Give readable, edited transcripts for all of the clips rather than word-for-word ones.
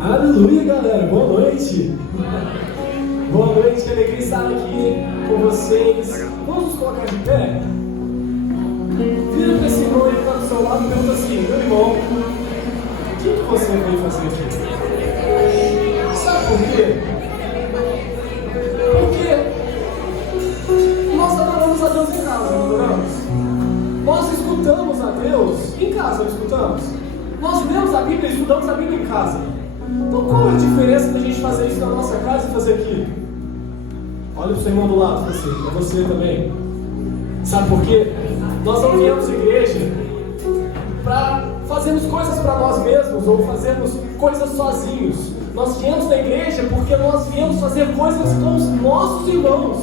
Aleluia, galera, boa noite. Boa noite, que alegria estar aqui com vocês. Vamos nos colocar de pé? Vira para esse irmão aí que está do seu lado e pergunta assim: meu irmão, o que você veio fazer aqui? Sabe por quê? Porque nós adoramos a Deus em casa, não adoramos? Nós escutamos a Deus em casa, não escutamos? Nós lemos a Bíblia e estudamos a Bíblia em casa. Então qual é a diferença da gente fazer isso na nossa casa e fazer aqui? Olha para o seu irmão do lado, é você também. Sabe por quê? Nós não viemos à igreja para fazermos coisas para nós mesmos ou fazermos coisas sozinhos. Nós viemos na igreja porque nós viemos fazer coisas com os nossos irmãos.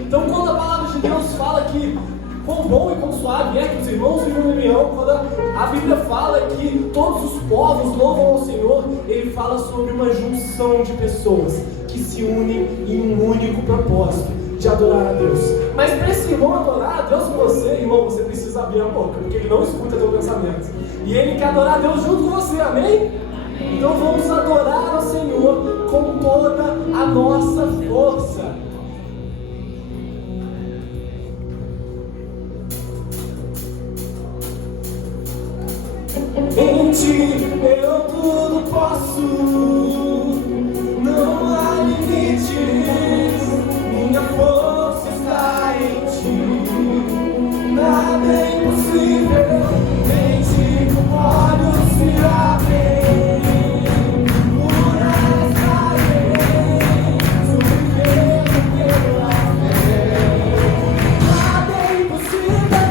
Então quando a palavra de Deus fala que quão bom e quão suave é que os irmãos vivam em união, quando a Bíblia fala que todos os povos louvam ao Senhor, ele fala sobre uma junção de pessoas que se unem em um único propósito, de adorar a Deus. Mas para esse irmão adorar a Deus com você, irmão, você precisa abrir a boca, porque ele não escuta teu pensamento. E ele quer adorar a Deus junto com você, amém? Então vamos adorar ao Senhor com toda a nossa força. Em ti eu tudo posso, não há limites, minha força está em ti, nada é impossível, em ti olhos se abrem, muralhas caem, submerso pela fé, nada é impossível.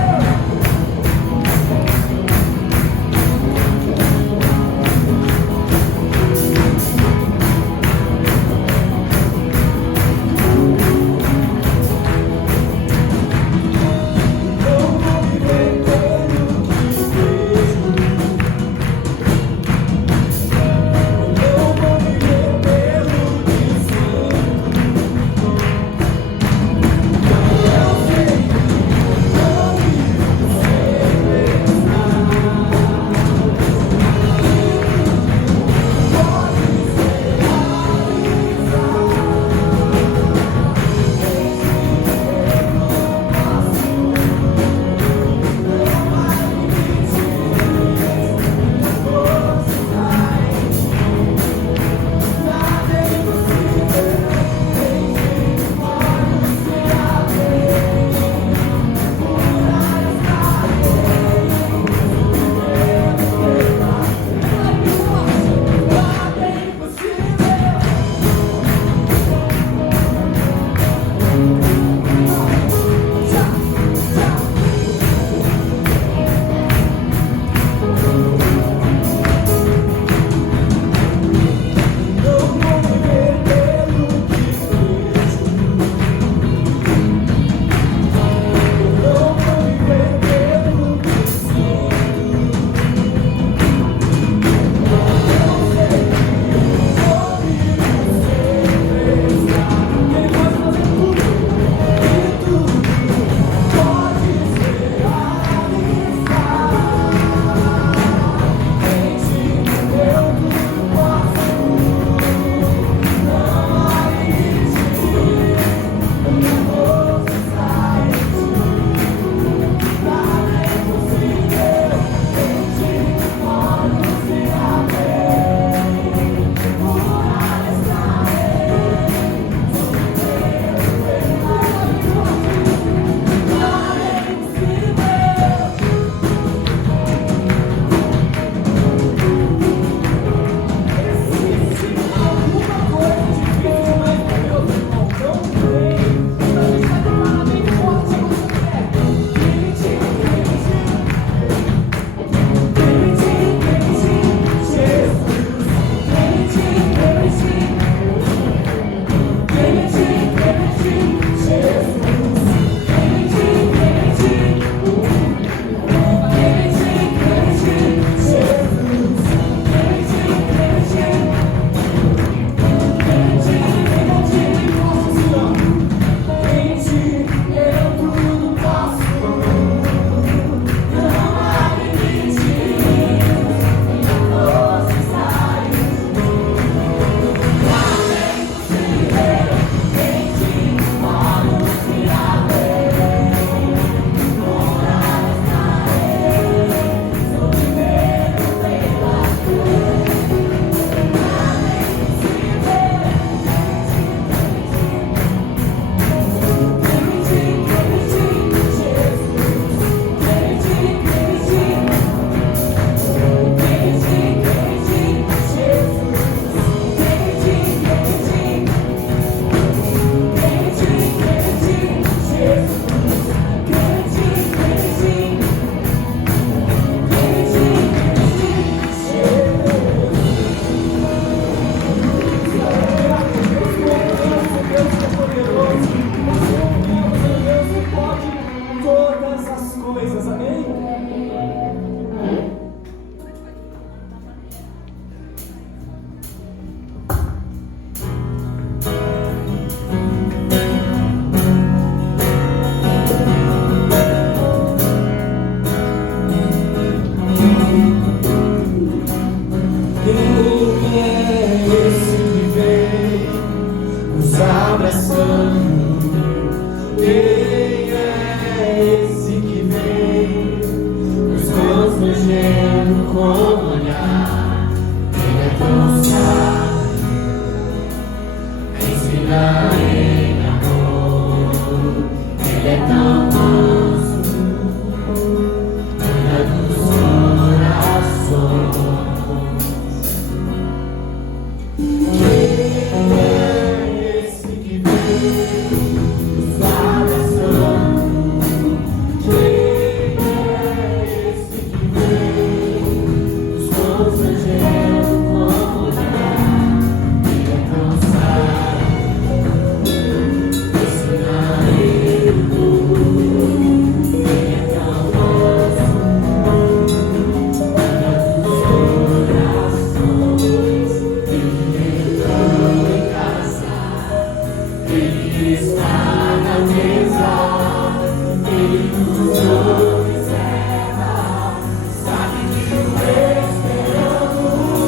Sabe que o esperamos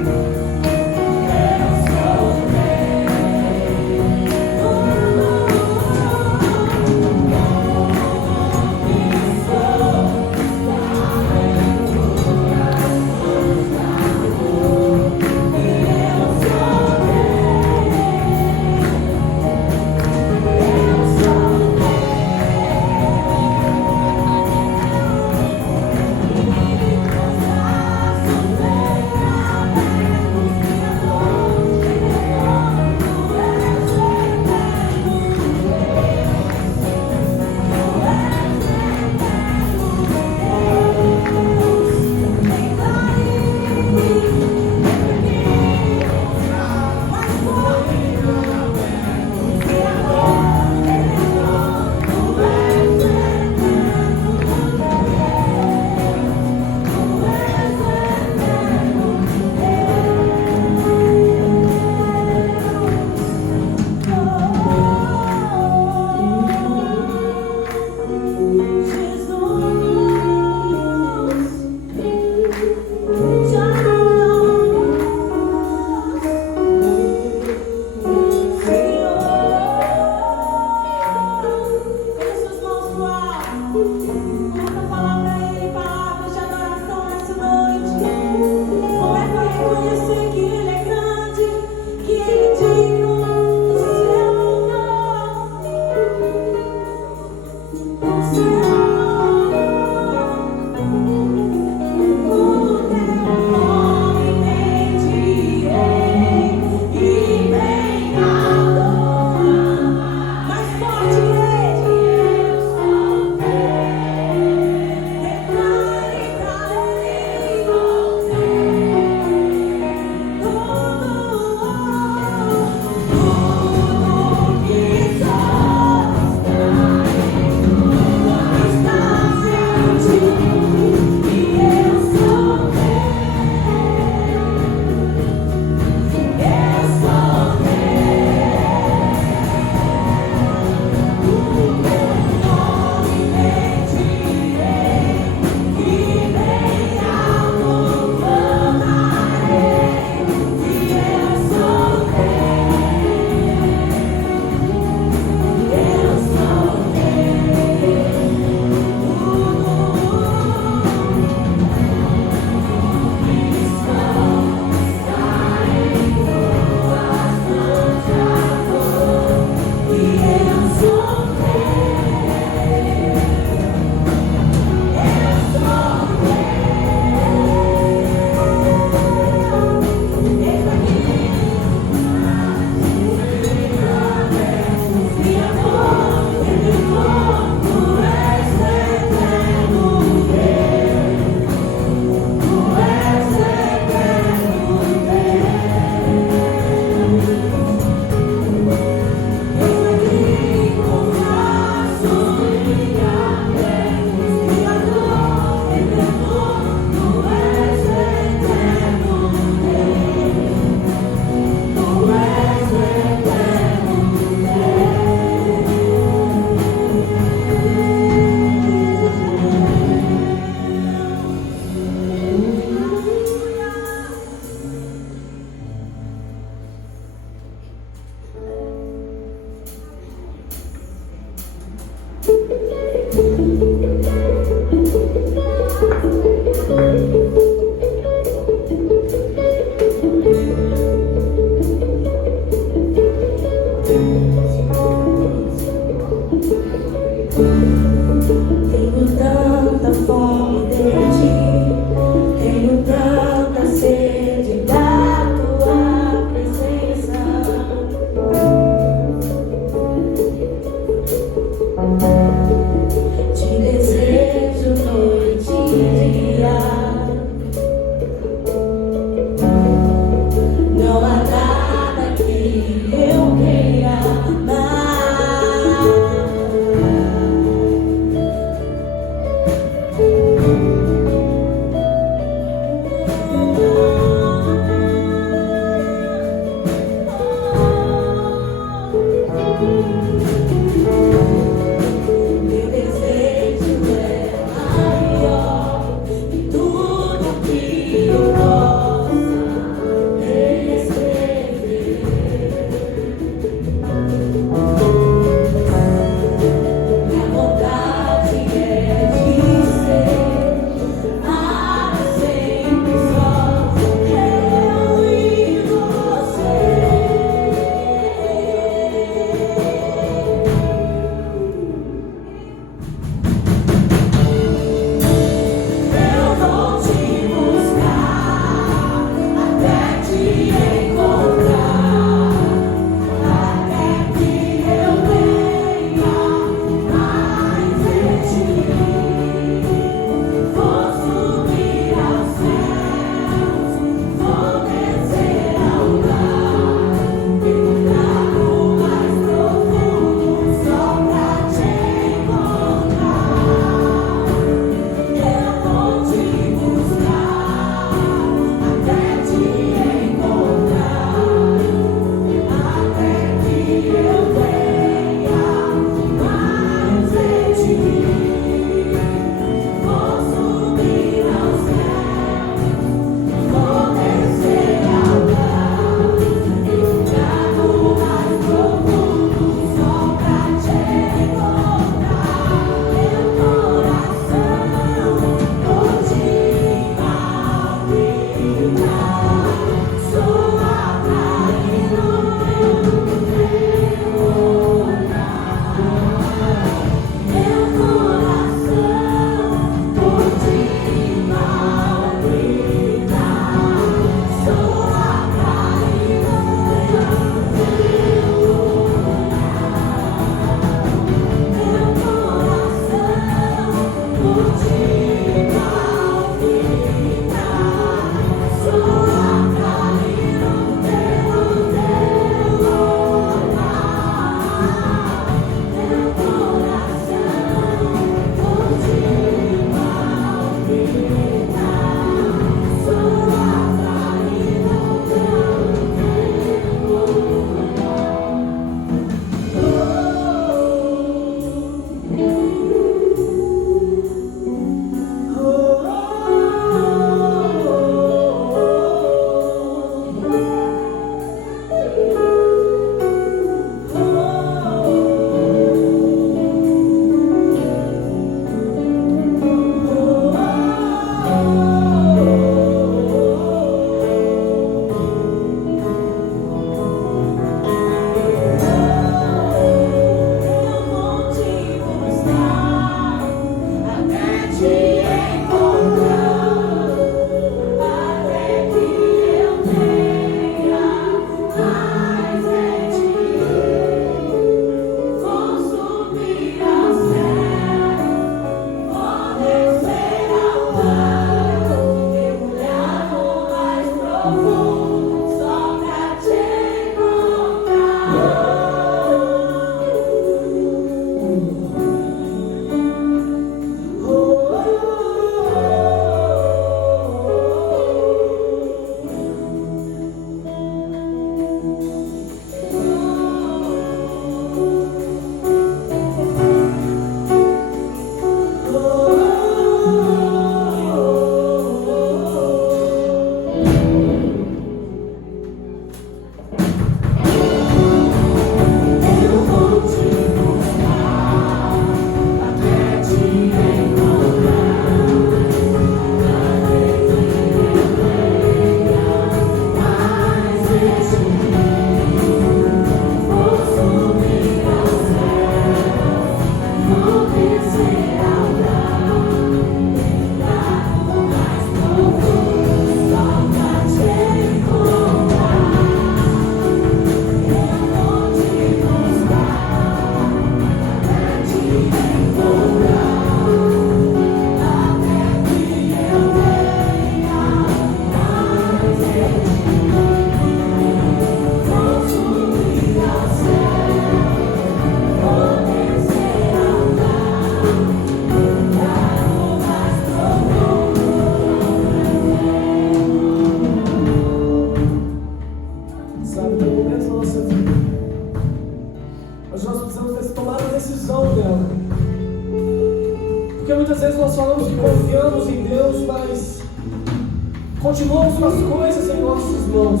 Continuamos com as coisas em nossas mãos.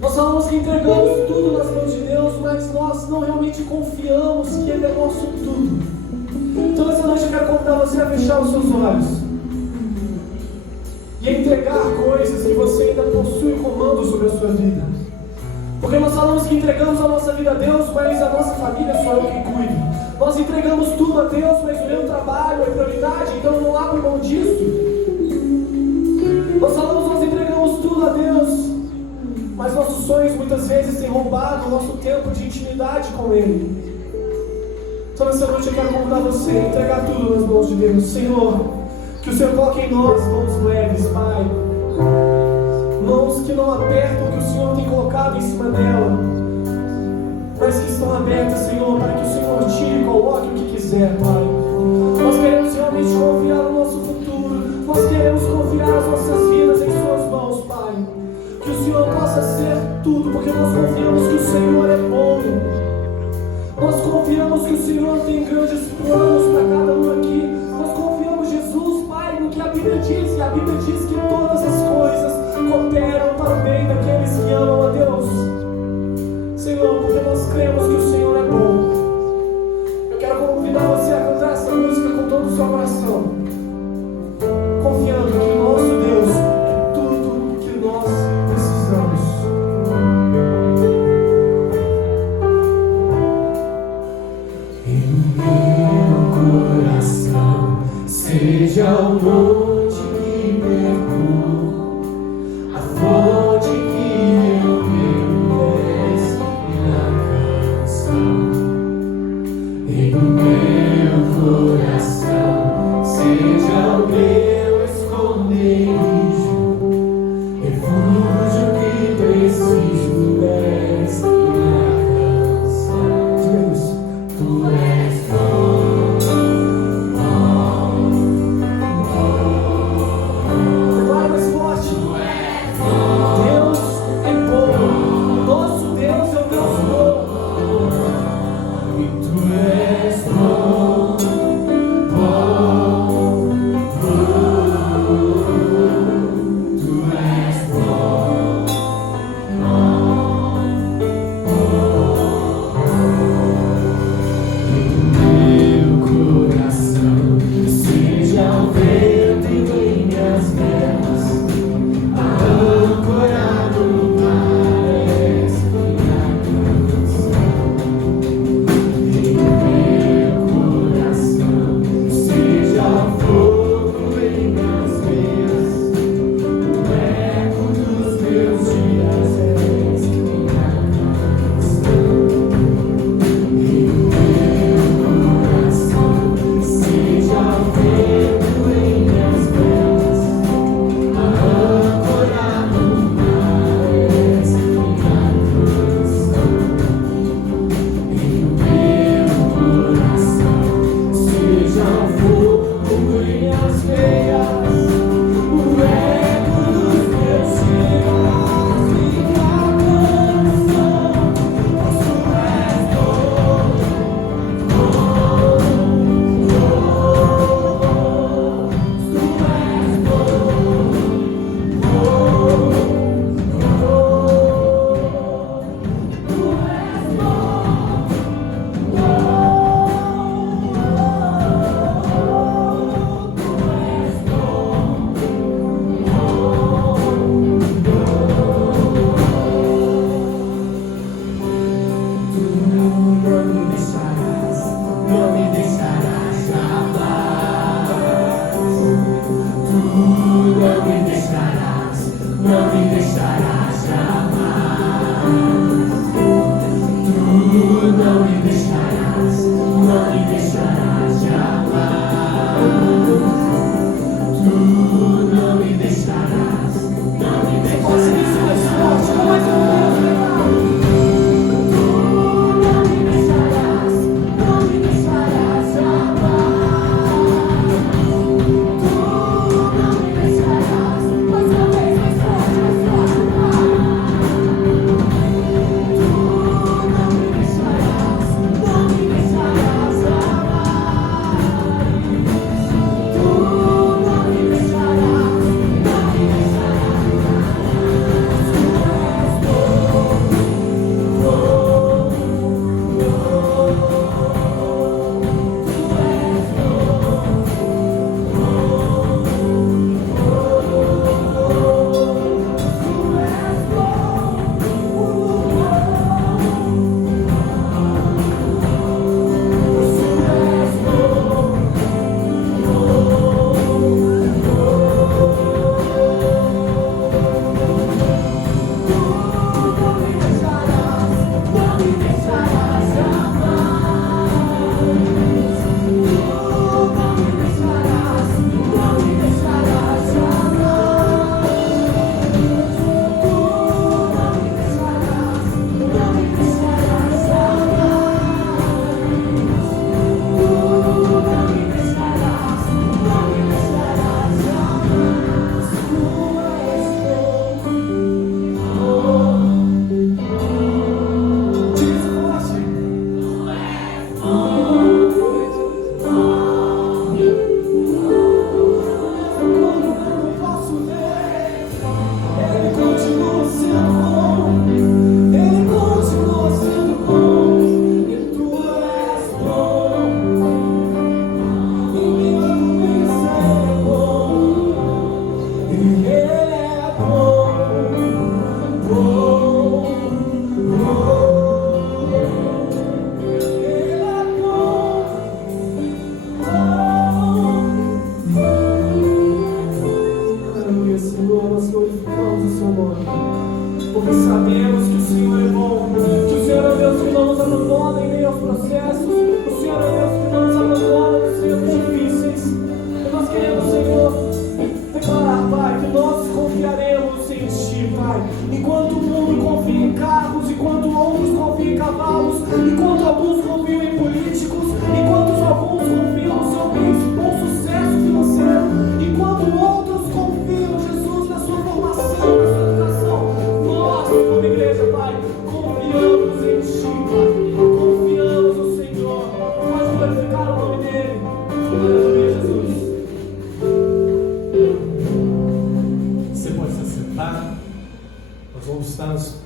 Nós falamos que entregamos tudo nas mãos de Deus, mas nós não realmente confiamos que Ele é nosso tudo. Então essa noite eu quero convidar você a fechar os seus olhos e a entregar coisas que você ainda possui comando sobre a sua vida. Porque nós falamos que entregamos a nossa vida a Deus, mas a nossa família sou eu que cuido. Nós entregamos tudo a Deus, mas o meu trabalho é prioridade, então eu não abro mão disso. Nós entregamos tudo a Deus, mas nossos sonhos muitas vezes têm roubado o nosso tempo de intimidade com Ele. Então nessa noite eu quero convidar você a entregar tudo nas mãos de Deus. Senhor, que o Senhor coloque em nós mãos leves, Pai. Mãos que não apertam o que o Senhor tem colocado em cima dela, mas que estão abertas, Senhor, para que o Senhor tire e coloque o que quiser, Pai. Nós queremos realmente confiar no nosso futuro. Nós queremos confiar as nossas vidas em Suas mãos, Pai. Que o Senhor possa ser tudo, porque nós confiamos que o Senhor é bom. Nós confiamos que o Senhor tem grandes planos para cada um aqui. Nós confiamos, Jesus, Pai, no que a Bíblia diz. E a Bíblia diz que todas as coisas cooperam para o bem daqueles que amam a Deus. Senhor, porque nós cremos que o Senhor é bom. Eu quero convidar você a cantar essa música com todo o seu coração, confiando que o nosso Deus é tudo que nós precisamos. Ilumina o coração, seja o monte que mergulha, a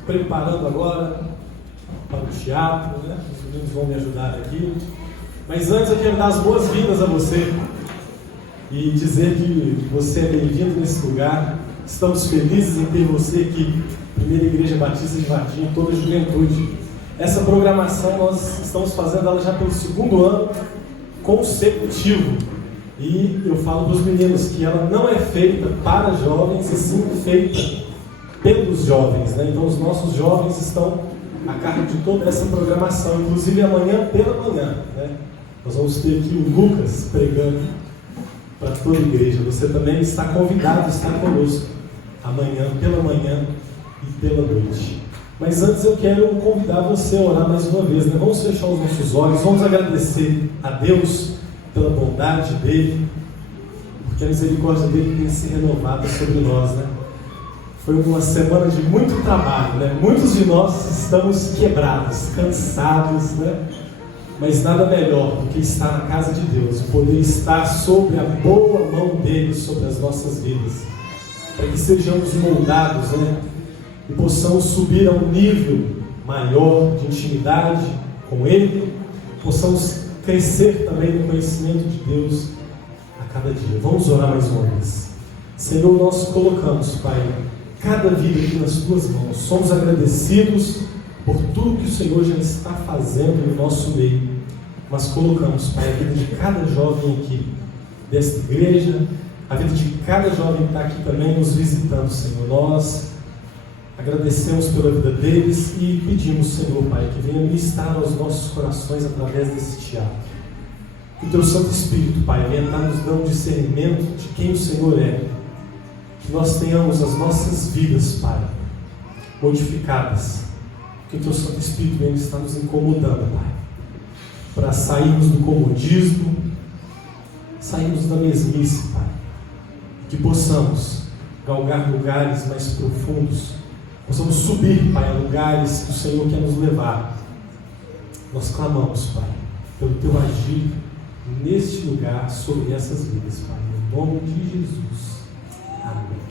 Preparando agora para o teatro, né? Os meninos vão me ajudar aqui. Mas antes eu quero dar as boas-vindas a você e dizer que você é bem-vindo nesse lugar. Estamos felizes em ter você aqui, Primeira Igreja Batista de Varginha, toda a juventude. Essa programação nós estamos fazendo ela já pelo 2º ano consecutivo. E eu falo para os meninos que ela não é feita para jovens, e sim feita pelos jovens, né? Então os nossos jovens estão a cargo de toda essa programação, inclusive amanhã pela manhã, né? Nós vamos ter aqui o Lucas pregando para toda a igreja. Você também está convidado a estar conosco amanhã pela manhã e pela noite. Mas antes eu quero convidar você a orar mais uma vez, né? Vamos fechar os nossos olhos, vamos agradecer a Deus pela bondade dele, porque a misericórdia dele tem se renovado sobre nós, né? Foi uma semana de muito trabalho, né? Muitos de nós estamos quebrados, cansados, né? Mas nada melhor do que estar na casa de Deus, poder estar sobre a boa mão dele sobre as nossas vidas, para que sejamos moldados, né? E possamos subir a um nível maior de intimidade com ele, possamos crescer também no conhecimento de Deus a cada dia. Vamos orar mais uma vez. Senhor, nós colocamos, Pai, cada vida aqui nas tuas mãos. Somos agradecidos por tudo que o Senhor já está fazendo no nosso meio. Mas colocamos, Pai, a vida de cada jovem aqui, desta igreja, a vida de cada jovem que está aqui também nos visitando, Senhor. Nós Agradecemos pela vida deles e pedimos, Senhor, Pai, que venha ministrar aos nossos corações através desse teatro. Que o Teu Santo Espírito, Pai, venha estar nos dando discernimento de quem o Senhor é. Que nós tenhamos as nossas vidas, Pai, modificadas. Que o Teu Santo Espírito venha estar nos incomodando, Pai, para sairmos do comodismo, sairmos da mesmice, Pai. Que possamos galgar lugares mais profundos, possamos subir, Pai, a lugares que o Senhor quer nos levar. Nós clamamos, Pai, pelo Teu agir neste lugar sobre essas vidas, Pai, no nome de Jesus. Amém.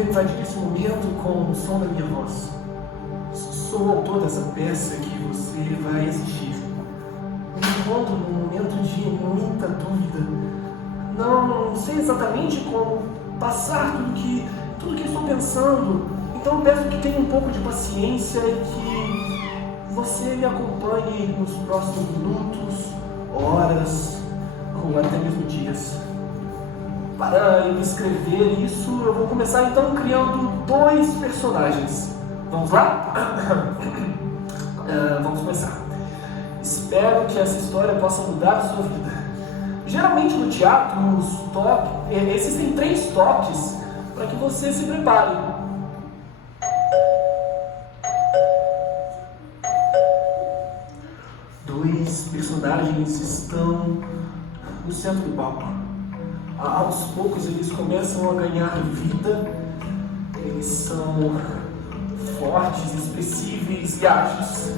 Invadir esse momento com o som da minha voz. Sou o autor dessa peça que você vai assistir. Me encontro num momento de muita dúvida. Não sei exatamente como passar tudo que estou pensando. Então peço que tenha um pouco de paciência e que você me acompanhe nos próximos minutos, horas ou até mesmo dias. Para escrever isso, eu vou começar então criando 2 personagens. Vamos lá? Vamos começar. Espero que essa história possa mudar a sua vida. Geralmente no teatro, existem 3 toques para que você se prepare. Dois personagens estão no centro do palco. Aos poucos eles começam a ganhar vida, eles são fortes, expressíveis e ágeis.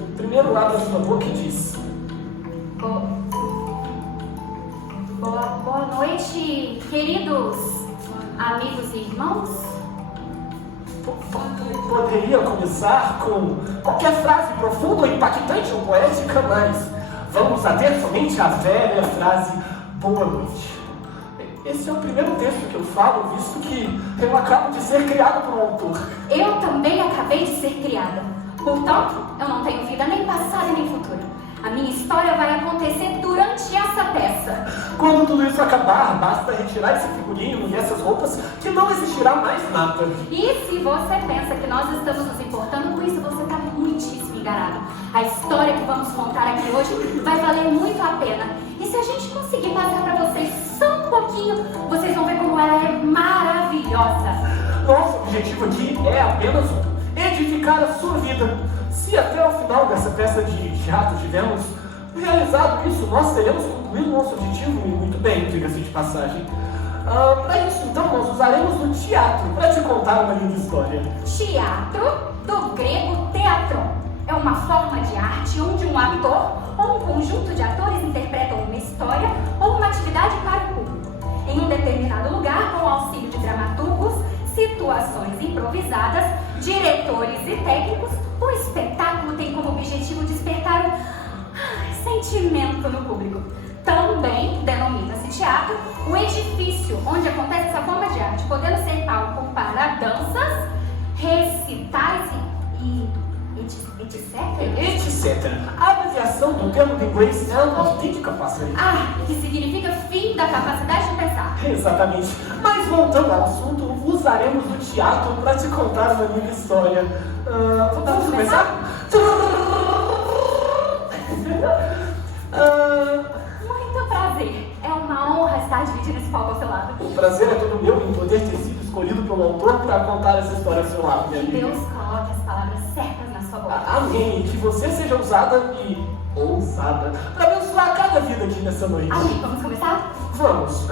O primeiro lado da sua boca diz: Boa noite, queridos amigos e irmãos. Poderia começar com qualquer frase profunda ou impactante ou poética, mas vamos ater somente a velha frase boa noite. Esse é o primeiro texto que eu falo, visto que eu acabo de ser criado por um autor. Eu também acabei de ser criada. Portanto, eu não tenho vida nem passada nem futuro. A minha história vai acontecer durante essa peça. Quando tudo isso acabar, basta retirar esse figurino e essas roupas que não existirá mais nada. E se você pensa que nós estamos nos importando com isso, você está muitíssimo enganado. A história que vamos contar aqui hoje vai valer muito a pena. E se a gente conseguir passar para vocês só um pouquinho, vocês vão ver como ela é maravilhosa. Nosso objetivo aqui é apenas edificar a sua vida. Se até o final dessa peça de teatro tivermos realizado isso, nós teremos concluído o nosso objetivo muito bem, diga-se de passagem. Para isso, então, nós usaremos o teatro para te contar uma linda história. Teatro, do grego teatron. é uma forma de arte onde um ator ou um conjunto de atores interpretam uma história ou uma atividade para o público, em um determinado lugar com o auxílio de dramaturgos, situações improvisadas, diretores e técnicos. O espetáculo tem como objetivo despertar um sentimento no público. Também denomina-se teatro o edifício onde acontece essa forma de arte, podendo ser palco para danças, recitais e etc. A abreviação do termo do inglês é lost capacity. Que significa fim da capacidade de pensar. Exatamente. Mas voltando ao assunto, usaremos o teatro para te contar uma linda história. Vamos começar? Muito prazer. É uma honra estar dividindo esse palco ao seu lado. O prazer é todo meu em poder ter sido escolhido pelo autor para contar essa história ao seu lado, minha Que amiga. Deus coloque as palavras certas na sua boca. Amém. Que você seja ousada e ousada para abençoar cada vida aqui nessa noite. Amém. Vamos começar? Vamos.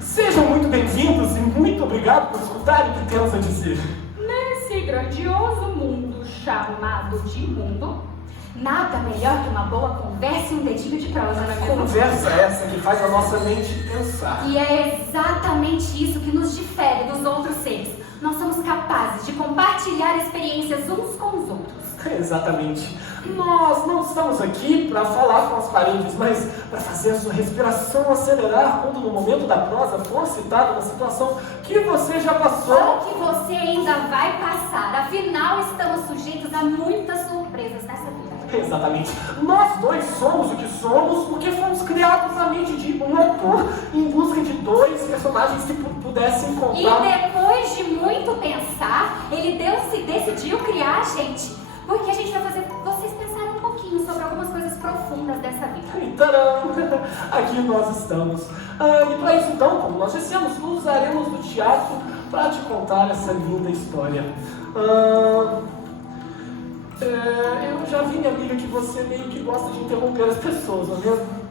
Sejam muito bem-vindos e muito obrigado por escutarem o que temos a dizer. Nesse grandioso mundo chamado de mundo, nada melhor que uma boa conversa e um dedinho de prosa, não é mesmo? Conversa essa que faz a nossa mente pensar. E é exatamente isso que nos difere dos outros seres. Nós somos capazes de compartilhar experiências uns com os outros. Exatamente. Nós não estamos aqui para falar com as paredes, mas para fazer a sua respiração acelerar quando no momento da prosa for citada uma situação que você já passou. Ou que você ainda vai passar. Afinal, estamos sujeitos a muitas surpresas nessa vida. Exatamente. Nós dois somos o que somos porque fomos criados na mente de um autor em busca de dois personagens que pudessem contar. E depois de muito pensar, ele decidiu criar a gente. Porque a gente vai fazer vocês pensarem um pouquinho sobre algumas coisas profundas dessa vida. E tcharam! Aqui nós estamos. E para isso então, como nós dissemos, usaremos do teatro para te contar essa linda história. Eu já vi, minha amiga, que você meio que gosta de interromper as pessoas, não é mesmo?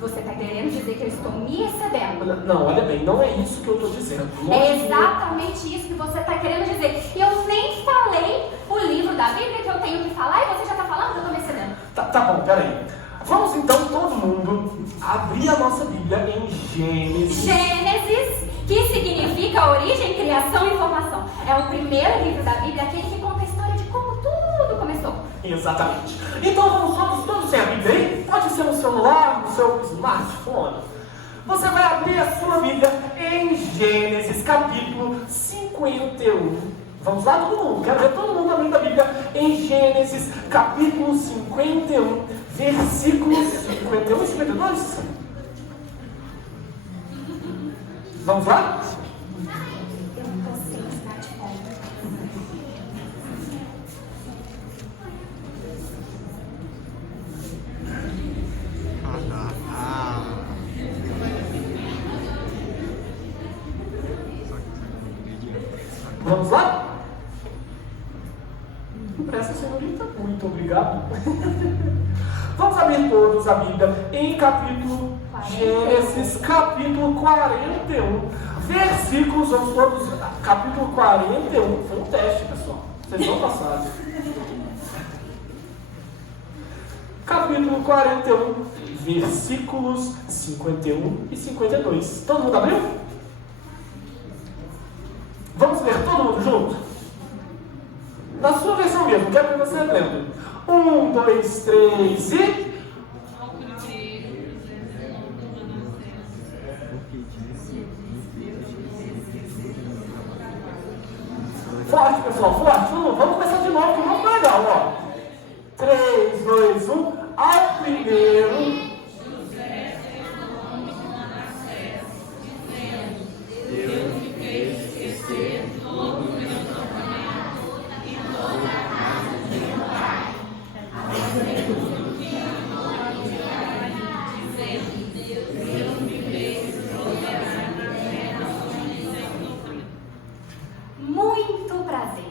Você está querendo dizer que eu estou me excedendo? Não, olha bem, não é isso que eu estou dizendo. É exatamente isso que você está querendo dizer. E eu nem falei o livro da Bíblia que eu tenho que falar e você já está falando que eu estou me excedendo. Tá bom, peraí. Vamos então todo mundo abrir a nossa Bíblia em Gênesis. Gênesis, que significa origem, criação e formação. É o primeiro livro da Bíblia, aquele que conta a história de como tudo começou. Exatamente. Então vamos todos sem a Bíblia aí? Pode ser no celular, no seu smartphone. Você vai abrir a sua Bíblia em Gênesis, capítulo 51. Vamos lá, todo mundo? Quero ver todo mundo abrindo a Bíblia em Gênesis, capítulo 51, versículos 51 e 52. Vamos lá? Eu não estou sem smartphone. Vamos lá? Presta, senhorita. Muito obrigado. Vamos abrir todos a Bíblia em capítulo Gênesis, capítulo 41. Versículos, vamos todos. Capítulo 41. Foi um teste, pessoal. Vocês vão passar. Capítulo 41, versículos 51 e 52. Todo mundo abriu? Vamos ler todo mundo junto? Na sua versão mesmo, quero que você lendo. 1, 2, 3 e... Forte, pessoal, forte. Vamos começar de novo, que vamos ficar legal, ó. 3, 2, 1. Ao primeiro... Muito prazer.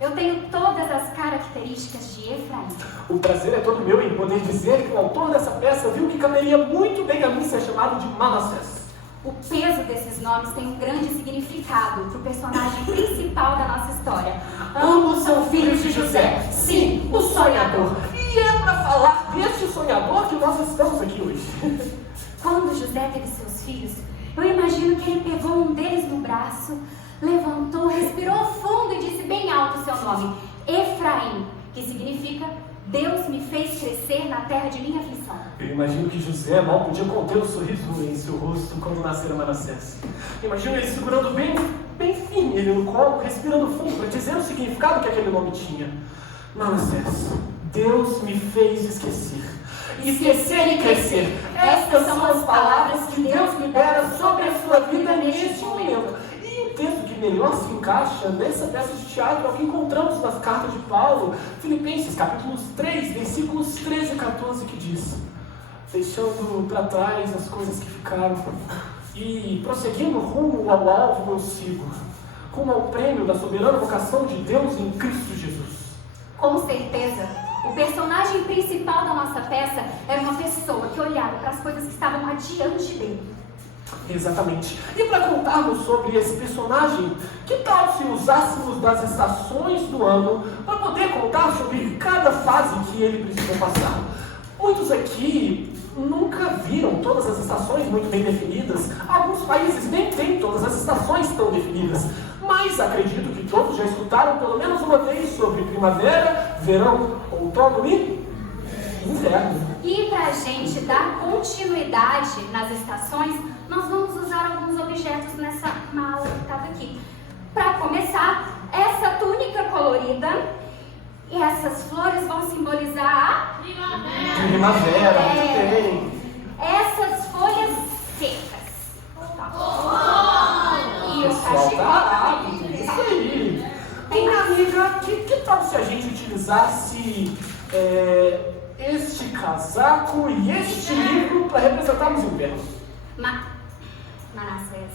Eu tenho todas as características de Efraim. O prazer é todo meu em poder dizer que o autor dessa peça viu que caberia muito bem a mim ser chamado de Manassés. O peso desses nomes tem um grande significado para o personagem principal da nossa história. Ambos são filhos de José. Sim, o sonhador. E é para falar deste sonhador que nós estamos aqui hoje. Quando José teve seus filhos, eu imagino que ele pegou um deles no braço, levantou, respirou fundo e disse bem alto o seu nome, Efraim, que significa Deus me fez crescer na terra de minha aflição. Eu imagino que José mal podia conter o sorriso em seu rosto quando nascera Manassés. Imagino ele segurando bem firme ele no colo, respirando fundo para dizer o significado que aquele nome tinha. Manassés, Deus me fez esquecer. Esquecer e crescer. Estas são as palavras que Deus libera sobre a sua vida neste momento. E o texto que melhor se encaixa nessa peça de teatro é o que encontramos nas cartas de Paulo, Filipenses, capítulos 3, versículos 13 e 14, que diz: deixando para trás as coisas que ficaram e prosseguindo rumo ao alvo eu sigo, rumo ao prêmio da soberana vocação de Deus em Cristo Jesus. Com certeza, o personagem principal da nossa peça era uma pessoa que olhava para as coisas que estavam adiante dele. Exatamente. E para contarmos sobre esse personagem, que tal se usássemos das estações do ano para poder contar sobre cada fase que ele precisou passar? Muitos aqui nunca viram todas as estações muito bem definidas. Alguns países nem têm todas as estações tão definidas. Mas acredito que todos já escutaram pelo menos uma vez sobre primavera, verão, outono e inverno. E para a gente dar continuidade nas estações, nós vamos usar alguns objetos nessa mala que estava aqui. Para começar, essa túnica colorida e essas flores vão simbolizar a Primavera, muito bem. Essas folhas secas. E o Pessoal, cachecol tá também. isso aí. Minha amiga, que tal se a gente utilizasse este casaco e este livro para representarmos o inverno? Manassés,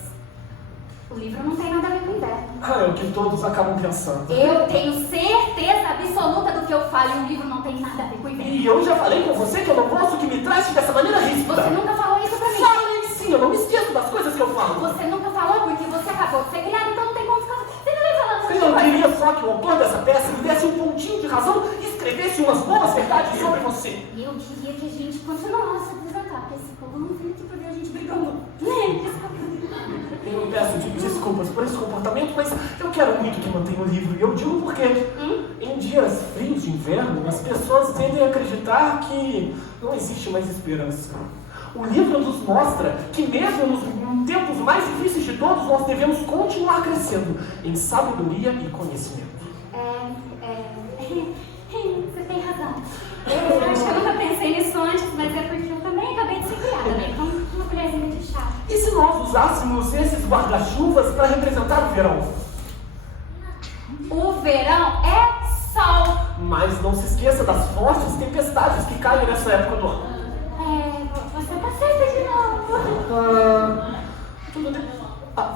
o livro não tem nada a ver com o inverno. É o que todos acabam pensando. Eu tenho certeza absoluta do que eu falo e o livro não tem nada a ver com o inverno. E eu já falei com você que eu não gosto que me trate dessa maneira ríspida. Você nunca falou isso pra mim. Falei sim, eu não me esqueço das coisas que eu falo. Você nunca falou porque você acabou de ser criado, então não tem como ficar... Você não vem falando Eu queria só que o autor dessa peça me desse um pontinho de razão e escrevesse umas boas verdades sobre você. Eu queria que a gente continuasse a apresentar, porque esse povo não veio aqui pra ver a gente brigando. Eu peço desculpas por esse comportamento, mas eu quero muito que mantenha o livro. E eu digo porque em dias frios de inverno, as pessoas tendem a acreditar que não existe mais esperança. O livro nos mostra que mesmo nos tempos mais difíceis de todos, nós devemos continuar crescendo em sabedoria e conhecimento. Você tem razão. Eu acho que eu nunca pensei nisso antes, mas é porque eu também acabei de ser criada, né? Então, uma colherzinha de chá. E se nós usássemos esses guarda-chuvas para representar o verão? O verão é sol. Mas não se esqueça das fortes tempestades que caem nessa época do ano. Você tá certa de novo.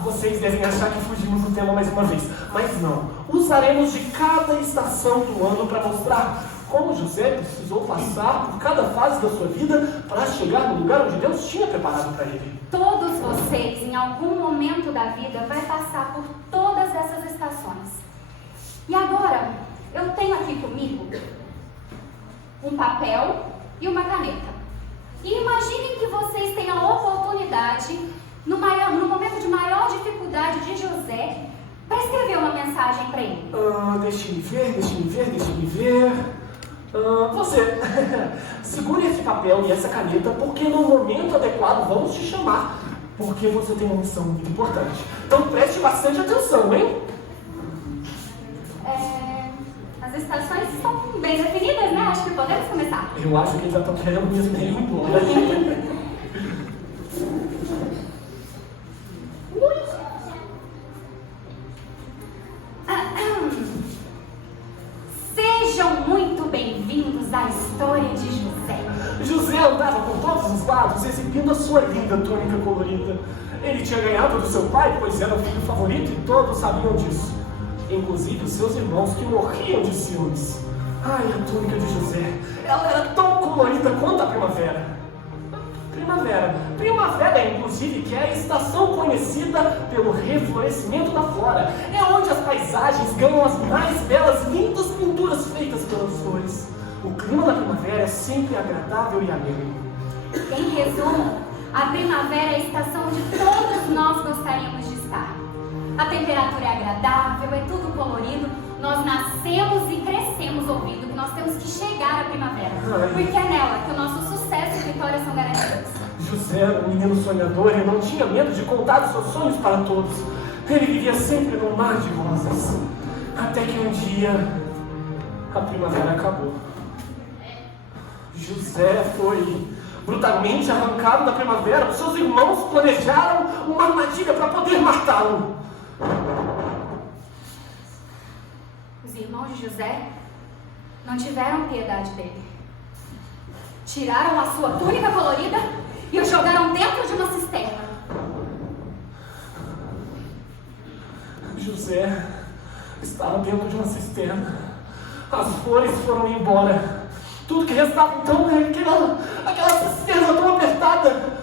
Vocês devem achar que fugimos do tema mais uma vez, mas não. Usaremos de cada estação do ano para mostrar como José precisou passar por cada fase da sua vida para chegar no lugar onde Deus tinha preparado para ele. Todos vocês, em algum momento da vida, vai passar por todas essas estações. E agora, eu tenho aqui comigo um papel e uma caneta. E imaginem que vocês tenham a oportunidade, no momento de maior dificuldade de José, para escrever uma mensagem para ele. Deixe-me ver. Você, segure esse papel e essa caneta, porque no momento adequado vamos te chamar, porque você tem uma missão muito importante. Então preste bastante atenção, hein? As estações estão bem definidas, né? Acho que podemos começar. Eu acho que eles já estão querendo mesmo ir embora. Sejam muito bem-vindos à história de José. José andava por todos os lados exibindo a sua linda túnica colorida. Ele tinha ganhado do seu pai, pois era o filho favorito e todos sabiam disso. Inclusive os seus irmãos que morriam de ciúmes. Ai, a túnica de José, ela era tão colorida quanto a primavera. Primavera. Primavera, inclusive, que é a estação conhecida pelo reflorescimento da flora. É onde as paisagens ganham as mais belas, lindas pinturas feitas pelas flores. O clima da primavera é sempre agradável e alegre. Em resumo, a primavera é a estação onde todos nós gostaríamos de estar. A temperatura é agradável, é tudo colorido. Nós nascemos e crescemos ouvindo que nós temos que chegar à primavera. Porque é nela que o nosso sucesso e vitória são garantidos. José era um menino sonhador e não tinha medo de contar os seus sonhos para todos. Ele vivia sempre num mar de rosas. Até que um dia, a primavera acabou. José foi brutalmente arrancado da primavera. Os seus irmãos planejaram uma armadilha para poder matá-lo. Os irmãos de José não tiveram piedade dele. Tiraram a sua túnica colorida e o jogaram dentro de uma cisterna. José estava dentro de uma cisterna. As flores foram embora. Tudo que restava então é aquela cisterna tão apertada.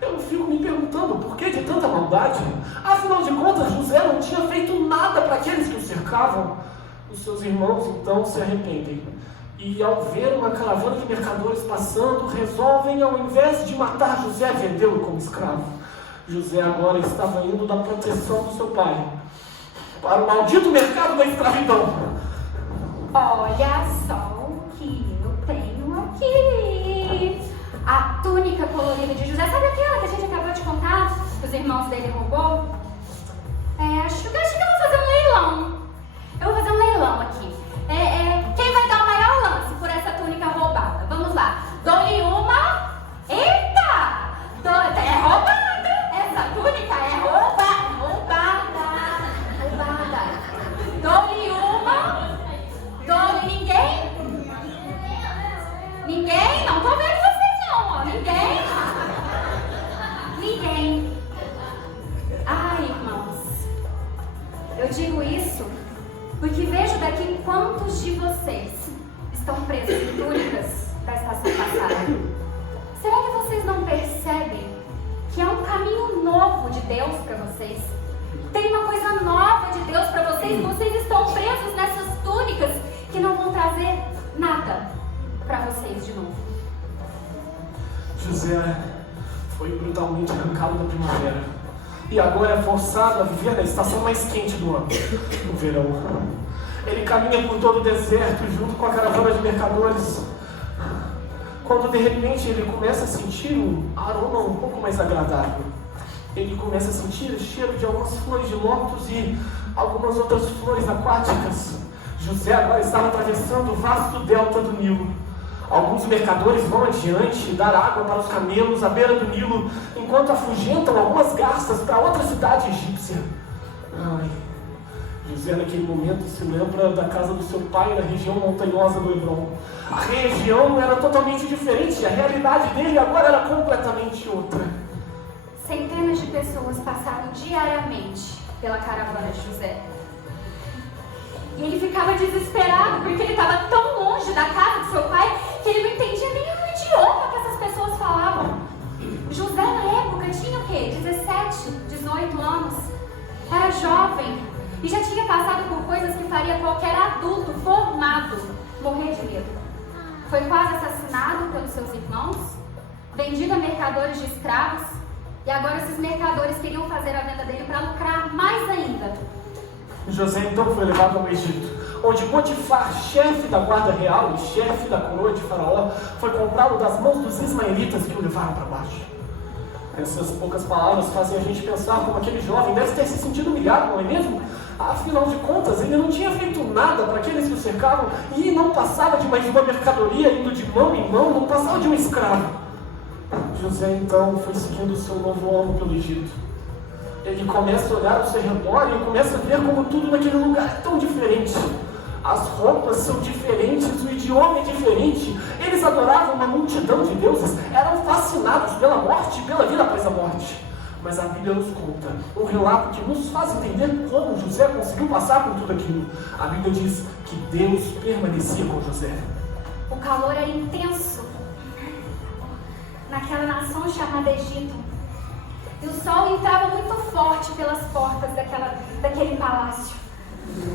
Eu fico me perguntando por que de tanta maldade. Afinal de contas, José não tinha feito nada para aqueles que o cercavam. Os seus irmãos então se arrependem. E ao ver uma caravana de mercadores passando, resolvem, ao invés de matar José, vendê-lo como escravo. José agora estava indo da proteção do seu pai para o maldito mercado da escravidão. Olha só o que eu tenho aqui. A túnica colorida de José. Sabe aquela que a gente acabou de contar? Que os irmãos dele roubou? Acho que eu vou fazer um leilão. Eu vou fazer um leilão aqui. Quem vai dar o maior lance por essa túnica roubada? Vamos lá. Dou-lhe uma. Eita! É roubada! Essa túnica é roubada. Dou-lhe uma. Dou-lhe ninguém? Ninguém? Não tô vendo vocês não, ó. Ninguém. Ai, irmãos. Eu digo isso porque vejo daqui quantos de vocês estão presos em túnicas da estação passada. Será que vocês não percebem que há um caminho novo de Deus para vocês? Tem uma coisa nova de Deus para vocês. Vocês estão presos nessas túnicas que não vão trazer nada para vocês de novo. José foi brutalmente arrancado da primavera. E agora é forçado a viver na estação mais quente do ano, o verão. Ele caminha por todo o deserto junto com a caravana de mercadores. Quando de repente ele começa a sentir um aroma um pouco mais agradável. Ele começa a sentir o cheiro de algumas flores de lótus e algumas outras flores aquáticas. José agora estava atravessando o vasto delta do Nilo. Alguns mercadores vão adiante dar água para os camelos à beira do Nilo, enquanto afugentam algumas garças para outra cidade egípcia. José naquele momento se lembra da casa do seu pai na região montanhosa do Hebron. A região era totalmente diferente, a realidade dele agora era completamente outra. Centenas de pessoas passavam diariamente pela caravana de José. E ele ficava desesperado porque ele estava tão longe da casa do seu pai que ele não entendia nem o idioma que essas pessoas falavam. José na época tinha o quê? 17, 18 anos. Era jovem e já tinha passado por coisas que faria qualquer adulto formado morrer de medo. Foi quase assassinado pelos seus irmãos, vendido a mercadores de escravos, e agora esses mercadores queriam fazer a venda dele para lucrar mais ainda. José então foi levado ao Egito, onde Potifar, chefe da guarda real e chefe da coroa de Faraó, foi comprá-lo das mãos dos ismaelitas que o levaram para baixo. Essas poucas palavras fazem a gente pensar como aquele jovem deve ter se sentido humilhado, não é mesmo? Afinal de contas, ele não tinha feito nada para aqueles que o cercavam e não passava de mais uma mercadoria indo de mão em mão, não passava de um escravo. José então foi seguindo o seu novo homem pelo Egito. Ele começa a olhar ao seu redor e começa a ver como tudo naquele lugar é tão diferente. As roupas são diferentes, o idioma é diferente. Eles adoravam uma multidão de deuses, eram fascinados pela morte e pela vida após a morte. Mas a Bíblia nos conta um relato que nos faz entender como José conseguiu passar por tudo aquilo. A Bíblia diz que Deus permanecia com José. O calor era intenso. naquela nação chamada Egito. E o sol entrava muito forte pelas portas daquele palácio.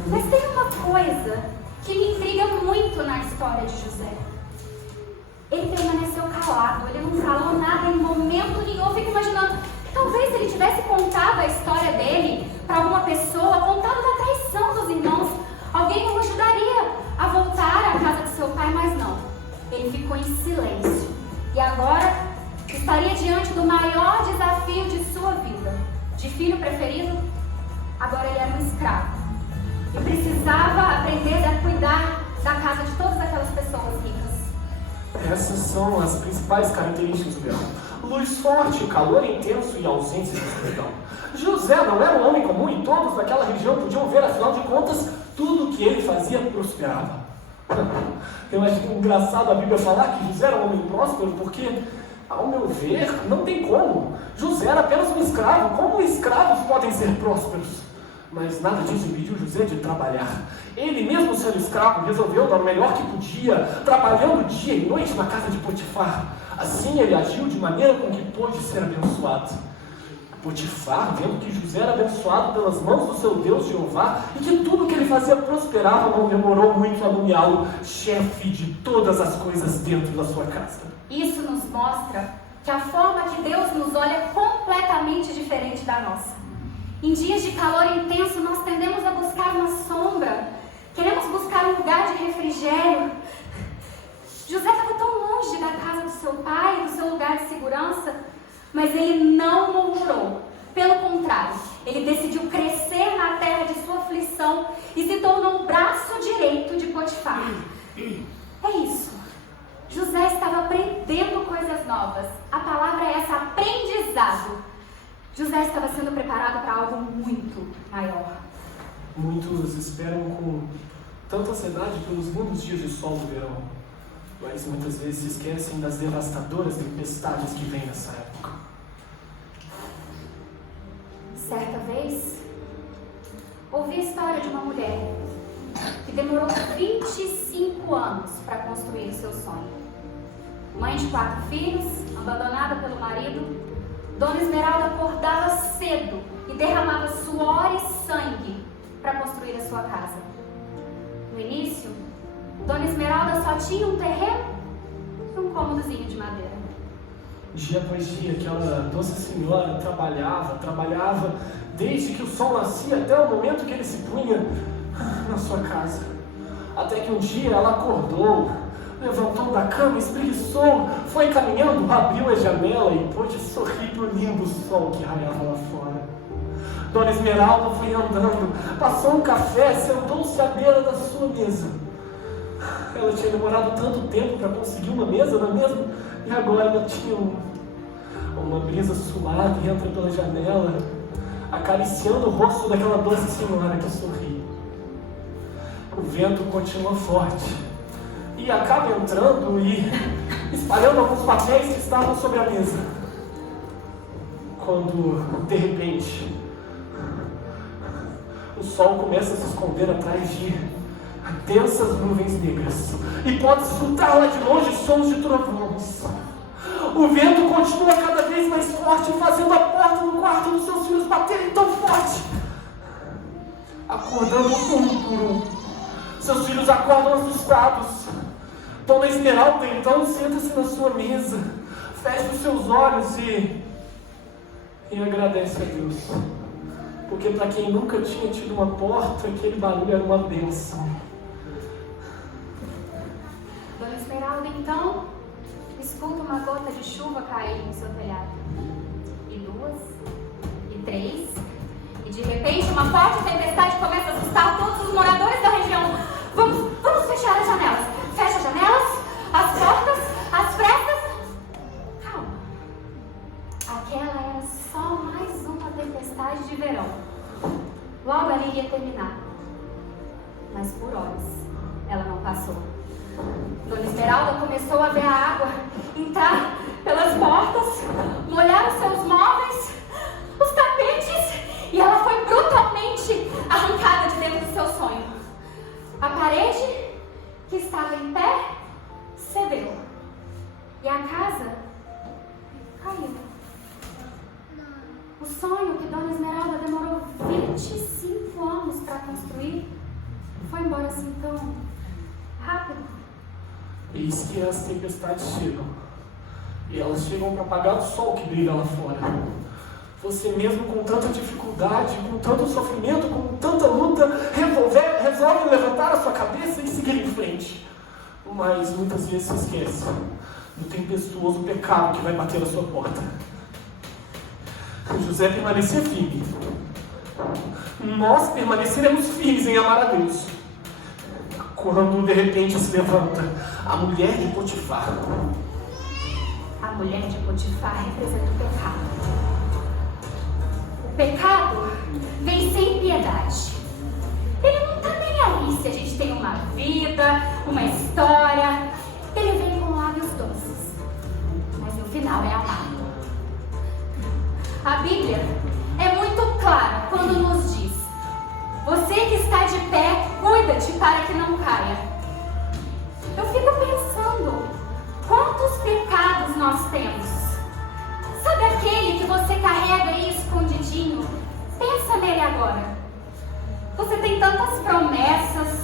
Mas tem uma coisa que me intriga muito na história de José. Ele permaneceu calado, ele não falou nada em momento nenhum. Eu fico imaginando, talvez ele tivesse contado a história dele para alguma pessoa, contado da traição dos irmãos. Alguém o ajudaria a voltar à casa de seu pai, mas não. Ele ficou em silêncio. E agora estaria diante do maior desafio de sua vida. De filho preferido, agora ele era um escravo. E precisava aprender a cuidar da casa de todas aquelas pessoas ricas. Essas são as principais características do leão: luz forte, calor intenso e ausência de escuridão. José não era um homem comum e todos daquela região podiam ver, afinal de contas, tudo o que ele fazia prosperava. Eu acho engraçado a Bíblia falar que José era um homem próspero, porque, ao meu ver, não tem como. José era apenas um escravo. Como escravos podem ser prósperos? Mas nada disso impediu José de trabalhar. Ele, mesmo sendo escravo, resolveu dar o melhor que podia, trabalhando dia e noite na casa de Potifar. Assim ele agiu de maneira com que pôde ser abençoado. Potifar, vendo que José era abençoado pelas mãos do seu Deus Jeová e que tudo que ele fazia prosperava, não demorou muito a nomeá-lo chefe de todas as coisas dentro da sua casa. Isso nos mostra que a forma que Deus nos olha é completamente diferente da nossa. Em dias de calor intenso, nós tendemos a buscar uma sombra. Queremos buscar um lugar de refrigério. José estava tão longe da casa do seu pai, do seu lugar de segurança, mas ele não murmurou. Pelo contrário, ele decidiu crescer na terra de sua aflição e se tornou o braço direito de Potifar. É isso. José estava aprendendo coisas novas. A palavra é essa, aprendizado. José estava sendo preparado para algo muito maior. Muitos esperam com tanta ansiedade pelos longos dias de sol do verão, mas muitas vezes se esquecem das devastadoras tempestades que vêm nessa época. Certa vez, ouvi a história de uma mulher que demorou 25 anos para construir o seu sonho. Mãe de 4 filhos, abandonada pelo marido, Dona Esmeralda acordava cedo e derramava suor e sangue para construir a sua casa. No início, Dona Esmeralda só tinha um terreno e um cômodozinho de madeira. Dia após dia, aquela doce senhora trabalhava, desde que o sol nascia até o momento que ele se punha na sua casa. Até que um dia ela acordou, levantou da cama, espreguiçou, foi caminhando, abriu a janela e pôde sorrir para o lindo sol que raiava lá fora. Dona Esmeralda foi andando, passou um café, sentou-se à beira da sua mesa. Ela tinha demorado tanto tempo para conseguir uma mesa, não é mesmo? E agora ela tinha uma brisa suave e entra pela janela, acariciando o rosto daquela doce senhora que sorri. O vento continua forte e acaba entrando e espalhando alguns papéis que estavam sobre a mesa. Quando, de repente, o sol começa a se esconder atrás de densas nuvens negras e pode-se escutar lá de longe sons de trovões. O vento continua cada vez mais forte, fazendo a porta do quarto dos seus filhos baterem tão forte, acordando um por um. Seus filhos acordam assustados. Dona Esmeralda então senta-se na sua mesa, fecha os seus olhos e agradece a Deus, porque para quem nunca tinha tido uma porta, aquele barulho era uma bênção. Dona Esmeralda então escuta uma gota de chuva cair no seu telhado. E 2, e 3, e de repente uma forte tempestade começa a assustar todos os moradores da região. Vamos fechar as janelas. Fecha as janelas, as portas, as frestas. Calma. Aquela era só mais uma tempestade de verão. Logo ela iria terminar. Mas por horas ela não passou. Dona Esmeralda começou a ver a água entrar pelas portas, molhar os seus móveis, os tapetes, e ela foi brutalmente arrancada de dentro do seu sonho. A parede que estava em pé cedeu, e a casa foi embora assim tão rápido. Eis que as tempestades chegam. E elas chegam para apagar o sol que brilha lá fora. Você mesmo com tanta dificuldade, com tanto sofrimento, com tanta luta, resolve levantar a sua cabeça e seguir em frente. Mas muitas vezes se esquece do tempestuoso pecado que vai bater na sua porta. José permanecia firme. Nós permaneceremos firmes em amar a Deus. Quando de repente se levanta a mulher de Potifar. A mulher de Potifar representa o pecado. O pecado vem sem piedade. Ele não está nem aí se a gente tem uma vida, uma história. Ele vem com lábios doces, mas no final é amargo. A Bíblia é muito clara quando nos diz: você que está de pé, cuida-te para que não caia. Eu fico pensando, quantos pecados nós temos? Sabe aquele que você carrega aí escondidinho? Pensa nele agora. Você tem tantas promessas,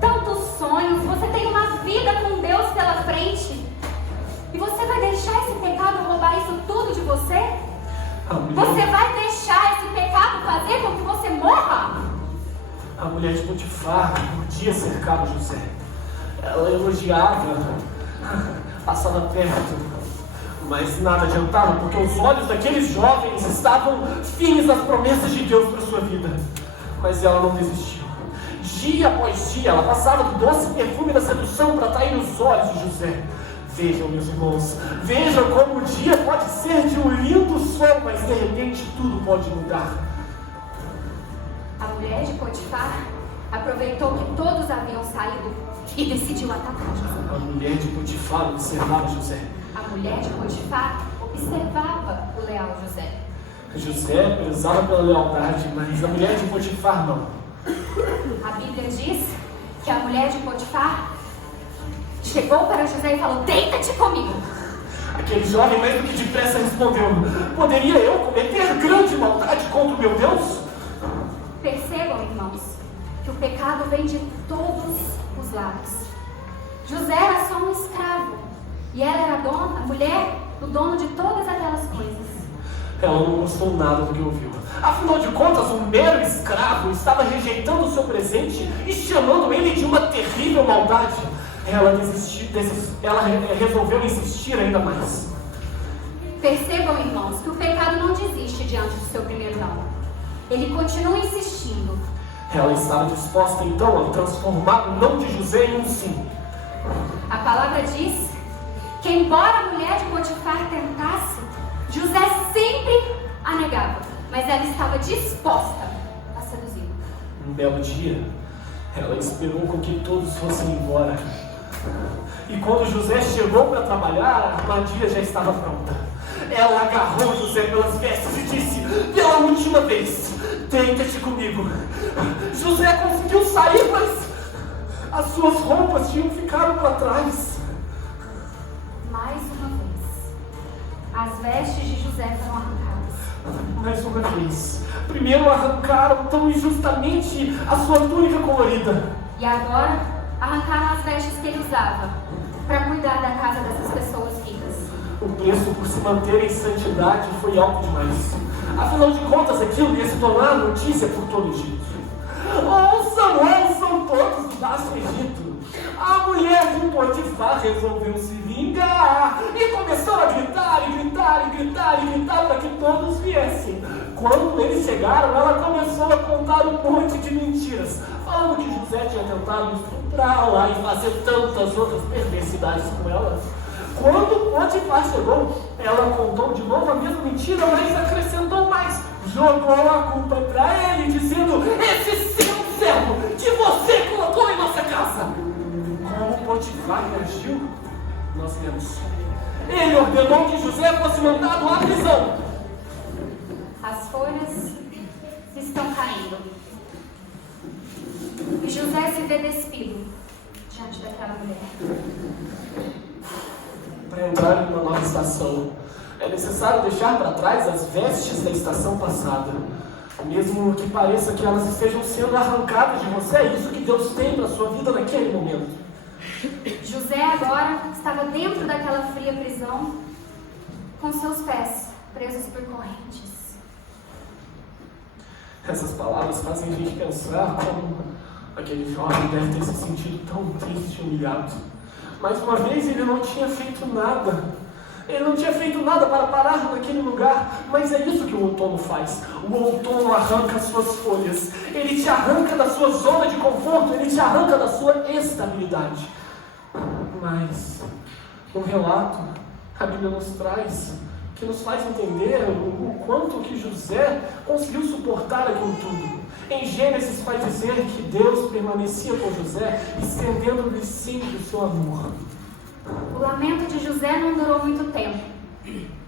tantos sonhos, você tem uma vida com Deus pela frente. E você vai deixar esse pecado roubar isso tudo de você? Você vai deixar esse pecado fazer com que você morra? A mulher de Potifar podia cercar José. Ela elogiava, passava perto, mas nada adiantava, porque os olhos daqueles jovens estavam firmes nas promessas de Deus para sua vida. Mas ela não desistiu. Dia após dia, ela passava do doce perfume da sedução para atrair os olhos de José. Vejam, meus irmãos, vejam como o dia pode ser de um lindo sol, mas de repente tudo pode mudar. A mulher de Potifar aproveitou que todos haviam saído e decidiu atacar José. A mulher de Potifar observava José. A mulher de Potifar observava o leal José. José prezava pela lealdade, mas a mulher de Potifar não. A Bíblia diz que a mulher de Potifar chegou para José e falou: deita-te comigo. Aquele jovem mais do que depressa respondeu: poderia eu cometer grande maldade contra o meu Deus? Percebam, irmãos, que o pecado vem de todos os lados. José era só um escravo e ela era a mulher, o dono de todas aquelas coisas. Ela não gostou nada do que ouviu. Afinal de contas, um mero escravo estava rejeitando o seu presente e chamando ele de uma terrível maldade. Ela resolveu insistir ainda mais. Percebam, irmãos, que o pecado não desiste diante do seu primeiro não. Ele continua insistindo. Ela estava disposta então a transformar o não de José em um sim. A palavra diz que, embora a mulher de Potifar tentasse, José sempre a negava, mas ela estava disposta a seduzi-lo. Um belo dia, ela esperou com que todos fossem embora. E quando José chegou para trabalhar, a armadilha já estava pronta. Ela agarrou José pelas vestes e disse: pela última vez, deita-te comigo. José conseguiu sair, mas as suas roupas tinham ficado para trás. Mais uma vez, as vestes de José foram arrancadas. Mais uma vez. Primeiro arrancaram tão injustamente a sua túnica colorida. E agora arrancaram as vestes que ele usava para cuidar da casa dessas pessoas ricas. O preço por se manter em santidade foi alto demais. Afinal de contas, aquilo ia se tornar notícia por todo o Egito. Ouçam todos do vasto Egito. A mulher de Potifar resolveu se vingar e começou a gritar, e gritar, e gritar, e gritar para que todos viessem. Quando eles chegaram, ela começou a contar um monte de mentiras, falando que José tinha tentado estuprá-la e fazer tantas outras perversidades com ela. Quando Potifar chegou, ela contou de novo a mesma mentira, mas acrescentou mais. Jogou a culpa para ele, dizendo: esse seu servo que você colocou em nossa casa. Como Potifar reagiu? Nós lemos. Ele ordenou que José fosse mandado à prisão. As folhas estão caindo. E José se vê despido diante daquela mulher. Para entrar em uma nova estação, é necessário deixar para trás as vestes da estação passada. Mesmo que pareça que elas estejam sendo arrancadas de você, é isso que Deus tem para a sua vida naquele momento. José agora estava dentro daquela fria prisão, com seus pés presos por correntes. Essas palavras fazem a gente pensar como aquele jovem deve ter se sentido tão triste e humilhado. Mais uma vez, ele não tinha feito nada. Ele não tinha feito nada para parar naquele lugar, mas é isso que o outono faz. O outono arranca as suas folhas, ele te arranca da sua zona de conforto, ele te arranca da sua estabilidade. Mas um relato, a Bíblia nos traz, que nos faz entender o quanto que José conseguiu suportar aquilo tudo. Em Gênesis vai dizer que Deus permanecia com José, estendendo-lhe sempre o seu amor. O lamento de José não durou muito tempo,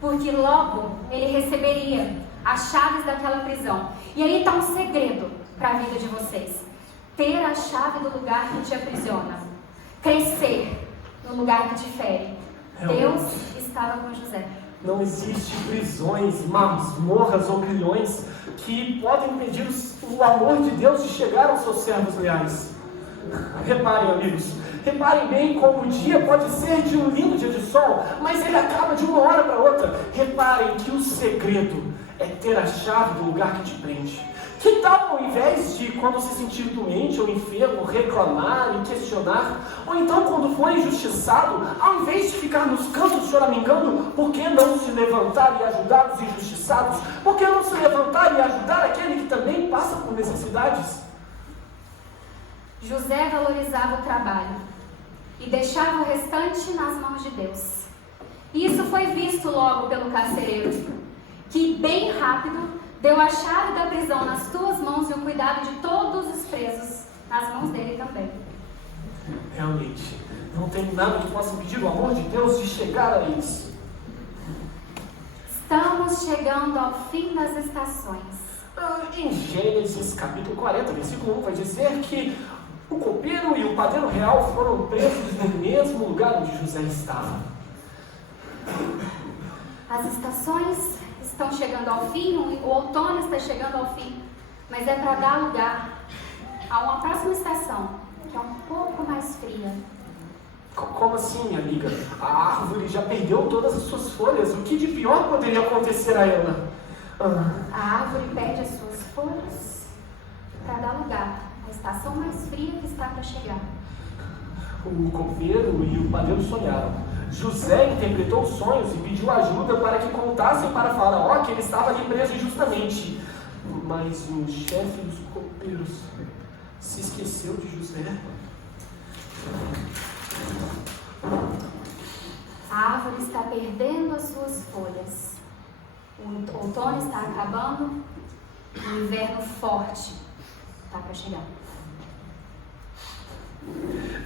porque logo ele receberia as chaves daquela prisão. E aí está um segredo para a vida de vocês: ter a chave do lugar que te aprisiona, crescer no lugar que te fere. Deus estava com José. Não existe prisões, masmorras ou grilhões que podem impedir o amor de Deus de chegar aos seus servos leais. Reparem, amigos, reparem bem como o dia pode ser de um lindo dia de sol, mas ele acaba de uma hora para outra. Reparem que o segredo é ter a chave do lugar que te prende. Que tal, ao invés de, quando se sentir doente ou enfermo, reclamar e questionar, ou então quando for injustiçado, ao invés de ficar nos cantos choramingando, por que não se levantar e ajudar os injustiçados? Por que não se levantar e ajudar aquele que também passa por necessidades? José valorizava o trabalho e deixava o restante nas mãos de Deus. E isso foi visto logo pelo carcereiro, que bem rápido deu a chave da prisão nas tuas mãos e o cuidado de todos os presos nas mãos dele também. Realmente, não tem nada que possa impedir o amor de Deus de chegar a eles. Estamos chegando ao fim das estações. Em Gênesis capítulo 40, versículo 1, vai dizer que o copeiro e o padeiro real foram presos no mesmo lugar onde José estava. As estações estão chegando ao fim, o outono está chegando ao fim, mas é para dar lugar a uma próxima estação, que é um pouco mais fria. Como assim, minha amiga? A árvore já perdeu todas as suas folhas. O que de pior poderia acontecer a ela? A árvore perde as suas folhas para dar lugar à estação mais fria que está para chegar. O copeiro e o padeiro sonharam. José interpretou os sonhos e pediu ajuda para que contassem para Faraó que ele estava ali preso injustamente. Mas o chefe dos copeiros se esqueceu de José. A árvore está perdendo as suas folhas. O outono está acabando e o inverno forte está para chegar.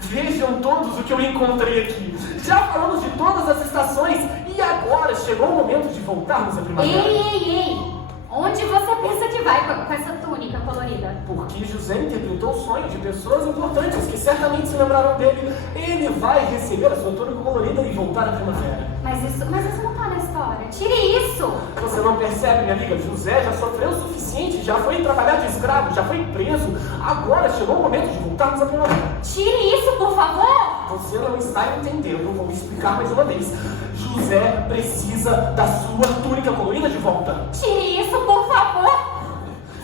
Vejam todos o que eu encontrei aqui. Já falamos de todas as estações e agora chegou o momento de voltarmos à primavera. Ei! Onde você pensa que vai com essa túnica colorida? Porque José interpretou o sonho de pessoas importantes que certamente se lembraram dele. Ele vai receber a sua túnica colorida e voltar à primavera. Mas isso não está na história. Tire isso! Você não percebe, minha amiga? José já sofreu o suficiente, já foi trabalhar de escravo, já foi preso. Agora chegou o momento de voltarmos à primavera. Tire isso, por favor! Você não está entendendo, vou explicar mais uma vez. José precisa da sua túnica colorida de volta. Tire isso, por favor!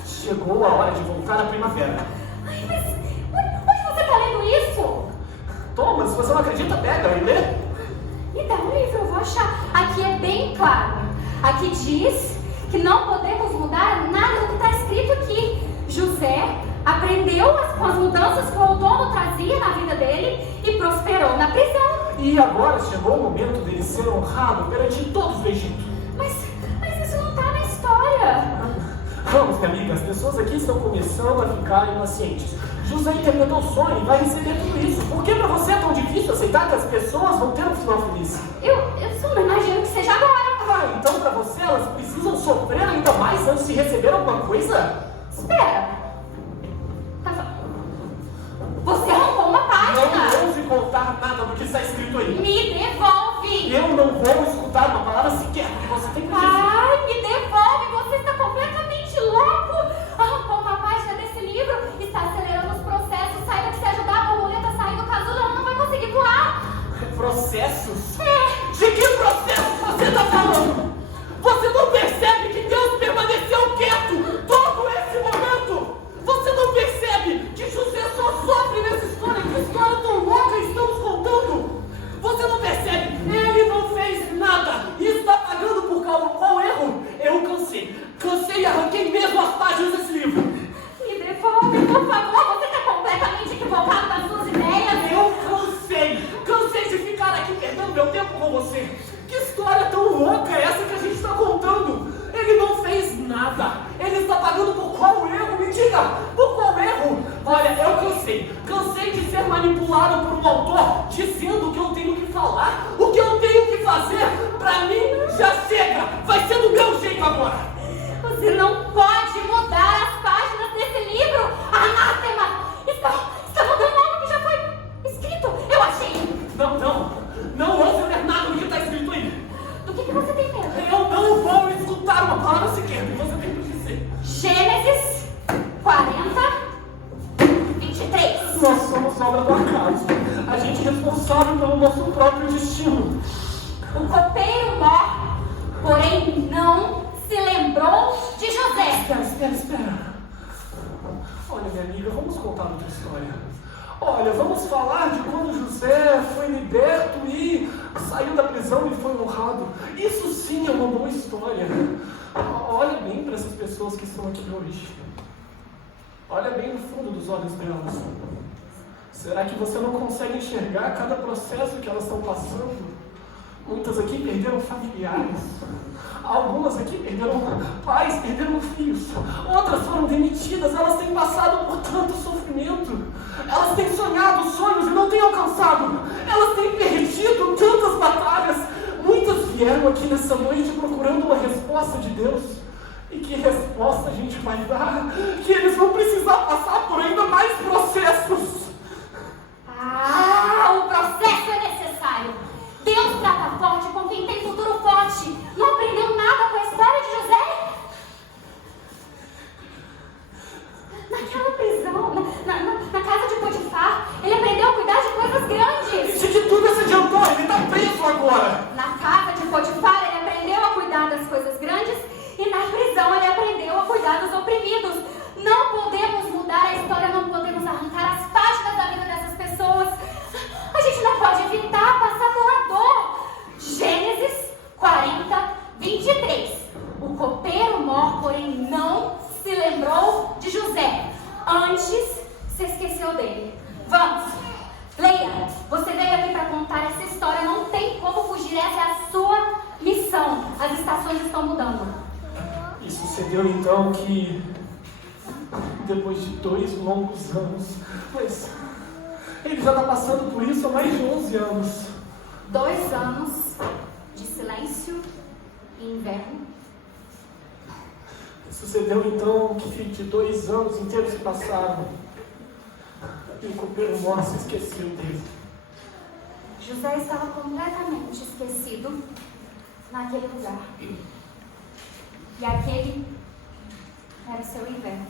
Chegou a hora de voltar à primavera. Ai, mas onde você está lendo isso? Toma, se você não acredita, pega e lê. Me dá um livro, eu vou achar. Aqui é bem claro. Aqui diz que não podemos mudar nada do que está escrito aqui. José aprendeu com as mudanças que o outono trazia na vida dele e prosperou na prisão. E agora chegou o momento dele ser honrado perante todos do Egito. Mas isso não está na história. Vamos, minha amiga, as pessoas aqui estão começando a ficar impacientes. José interpretou o sonho e vai receber tudo isso. Por que para você é tão difícil aceitar que as pessoas vão ter um final feliz? Eu só não imagino que seja agora. Então para você elas precisam sofrer ainda mais antes de receber alguma coisa? Espera. Você arrancou uma página. Não ouse contar nada do que está escrito aí. Me devolve. Eu não vou escutar uma palavra sequer que você tem que dizer. Ai, me devolve. Você está completamente louco. Processos? De que processos você está falando? Você não percebe que Deus permaneceu quieto todo esse momento? Você não percebe que José só sofre nessa história? Que história tão louca estamos contando? Você não percebe? Ele não fez nada e está pagando por qual erro? Eu cansei e arranquei mesmo as páginas desse livro. Me devolve, por favor, você está completamente equivocado nas suas ideias. Eu cansei de ficar aqui perdendo meu tempo com você. Que história tão louca é essa que a gente está contando? Ele não fez nada. Ele está pagando por qual erro? Me diga, por qual erro? Olha, eu cansei de ser manipulado por um autor dizendo o que eu tenho que falar, o que eu tenho que fazer. Pra mim, já chega. Vai ser do meu jeito agora. Você não pode mudar as páginas desse livro. Anátema! Está mudando algo que já foi escrito. Eu achei. Não ouça ler nada do que está escrito aí. Do que você tem medo? Eu não vou escutar uma palavra sequer que você tem que dizer. Gênesis 40, 23. Nós somos obra do acaso. A gente é responsável pelo nosso próprio destino. O copeiro morre, porém não se lembrou de José. Espera. Olha, minha amiga, vamos contar outra história. Olha, vamos falar de quando José foi liberto e saiu da prisão e foi honrado. Isso sim é uma boa história. Olha bem para essas pessoas que estão aqui hoje. Olha bem no fundo dos olhos delas. Será que você não consegue enxergar cada processo que elas estão passando? Muitas aqui perderam familiares. Algumas aqui perderam pais, perderam filhos. Outras foram demitidas. Elas têm passado por tanto sofrimento. Elas têm sonhado sonhos e não têm alcançado. Elas têm perdido tantas batalhas. Muitas vieram aqui nessa noite procurando uma resposta de Deus. E que resposta a gente vai dar? Que eles vão precisar passar por ainda mais processos. O processo é necessário. Deus trata forte com quem tem futuro forte. Não aprendeu nada com a história de José? Naquela prisão, na casa de Potifar, ele aprendeu a cuidar de coisas grandes. De que tudo se adiantou, ele está preso agora. Na casa de Potifar, ele aprendeu a cuidar das coisas grandes. E na prisão, ele aprendeu a cuidar dos oprimidos. Não podemos mudar a história, não podemos arrancar as páginas da vida dessas pessoas. A gente não pode evitar passar pela dor. Gênesis 40, 23. O copeiro morre, porém não se lembrou de José. Antes se esqueceu dele. Vamos, leia. Você veio aqui para contar essa história. Não tem como fugir. Essa é a sua missão. As estações estão mudando. E sucedeu então que, depois de 2 longos anos, mas ele já está passando por isso há mais de 11 anos. 2 anos de silêncio e inverno. Sucedeu então que de 2 anos inteiros se passaram e o copeiro morre se esqueceu dele. José estava completamente esquecido naquele lugar. E aquele era o seu inverno.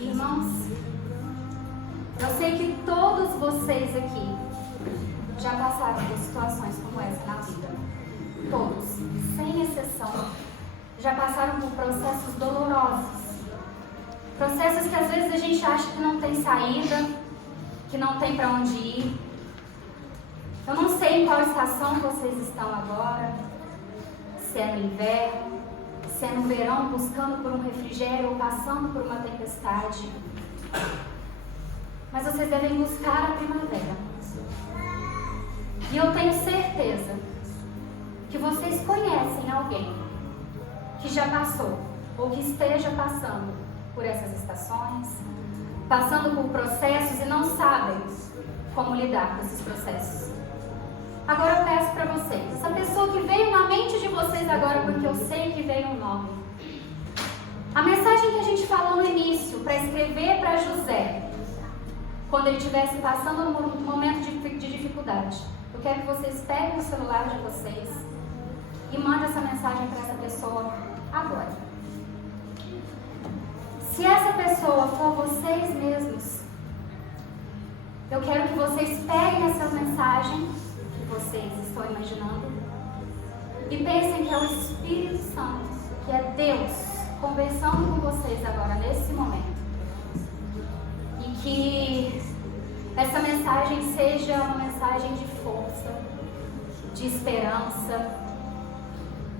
Irmãos, eu sei que todos vocês aqui já passaram por situações como essa na vida. Todos, sem exceção, já passaram por processos dolorosos. Processos que às vezes a gente acha que não tem saída, que não tem para onde ir. Eu não sei em qual estação vocês estão agora, se é no inverno, se é no verão buscando por um refrigério ou passando por uma tempestade. Mas vocês devem buscar a primavera. E eu tenho certeza que vocês conhecem alguém que já passou ou que esteja passando por essas estações, passando por processos e não sabem como lidar com esses processos. Agora eu peço para vocês, essa pessoa que veio na mente de vocês agora, porque eu sei que veio um nome. A mensagem que a gente falou no início, para escrever para José, quando ele estivesse passando um momento de dificuldade. Eu quero que vocês peguem o celular de vocês e mandem essa mensagem para essa pessoa agora. Se essa pessoa for vocês mesmos, eu quero que vocês peguem essa mensagem que vocês estão imaginando e pensem que é o Espírito Santo, que é Deus conversando com vocês agora, nesse momento. E que essa mensagem seja uma mensagem de força, de esperança,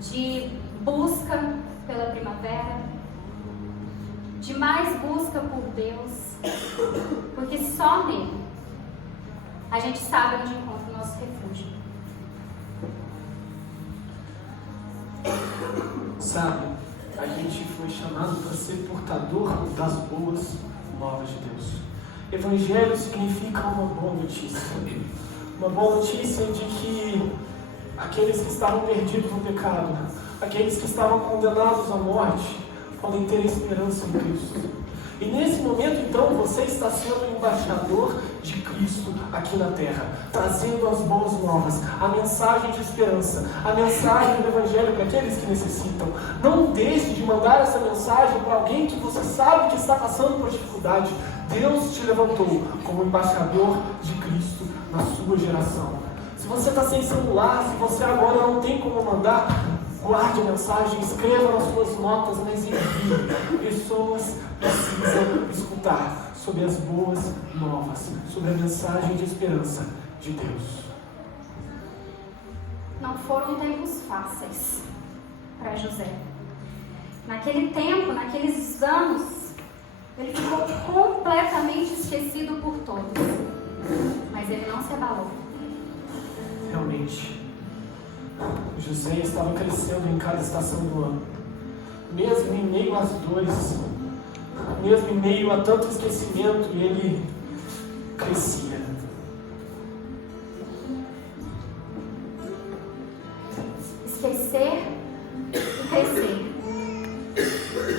de busca pela primavera, de mais busca por Deus, porque só nele a gente sabe onde encontra o nosso refúgio. Sabe, a gente foi chamado para ser portador das boas novas de Deus. Evangelho significa uma boa notícia. Uma boa notícia de que aqueles que estavam perdidos no pecado, aqueles que estavam condenados à morte, podem ter esperança em Cristo. E nesse momento, então, você está sendo embaixador de Cristo aqui na terra, trazendo as boas novas, a mensagem de esperança, a mensagem do Evangelho para aqueles que necessitam. Não deixe de mandar essa mensagem para alguém que você sabe que está passando por dificuldade. Deus te levantou como embaixador de Cristo na sua geração. Se você está sem celular, se você agora não tem como mandar, guarde a mensagem, escreva nas suas notas, mas envie. Pessoas precisam escutar sobre as boas novas, sobre a mensagem de esperança de Deus. Não foram tempos fáceis para José. Naquele tempo, naqueles anos, ele ficou completamente esquecido por todos. Mas ele não se abalou. Realmente, José estava crescendo em cada estação do ano. Mesmo em meio às dores, mesmo em meio a tanto esquecimento, ele crescia. Esquecer e crescer.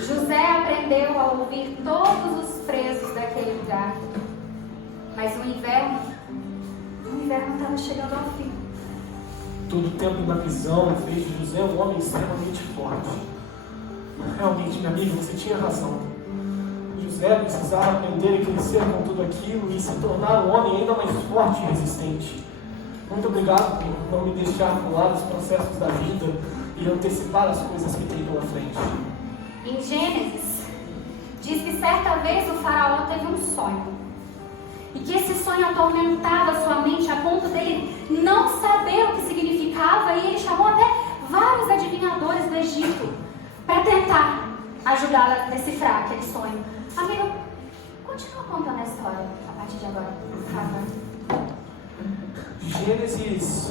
José aprendeu a ouvir todos os presos daquele lugar. Mas o inverno estava chegando ao fim. Todo o tempo na prisão fez de José um homem extremamente forte. Realmente, minha amiga, você tinha razão. José precisava aprender a crescer com tudo aquilo e se tornar um homem ainda mais forte e resistente. Muito obrigado por não me deixar pular os processos da vida e antecipar as coisas que tem pela frente. Em Gênesis, diz que certa vez o faraó teve um sonho. E que esse sonho atormentava sua mente a ponto dele não saber o que significava, e ele chamou até vários adivinhadores do Egito para tentar ajudá-la a decifrar aquele sonho. Amigo, continua contando a história a partir de agora, por favor. Gênesis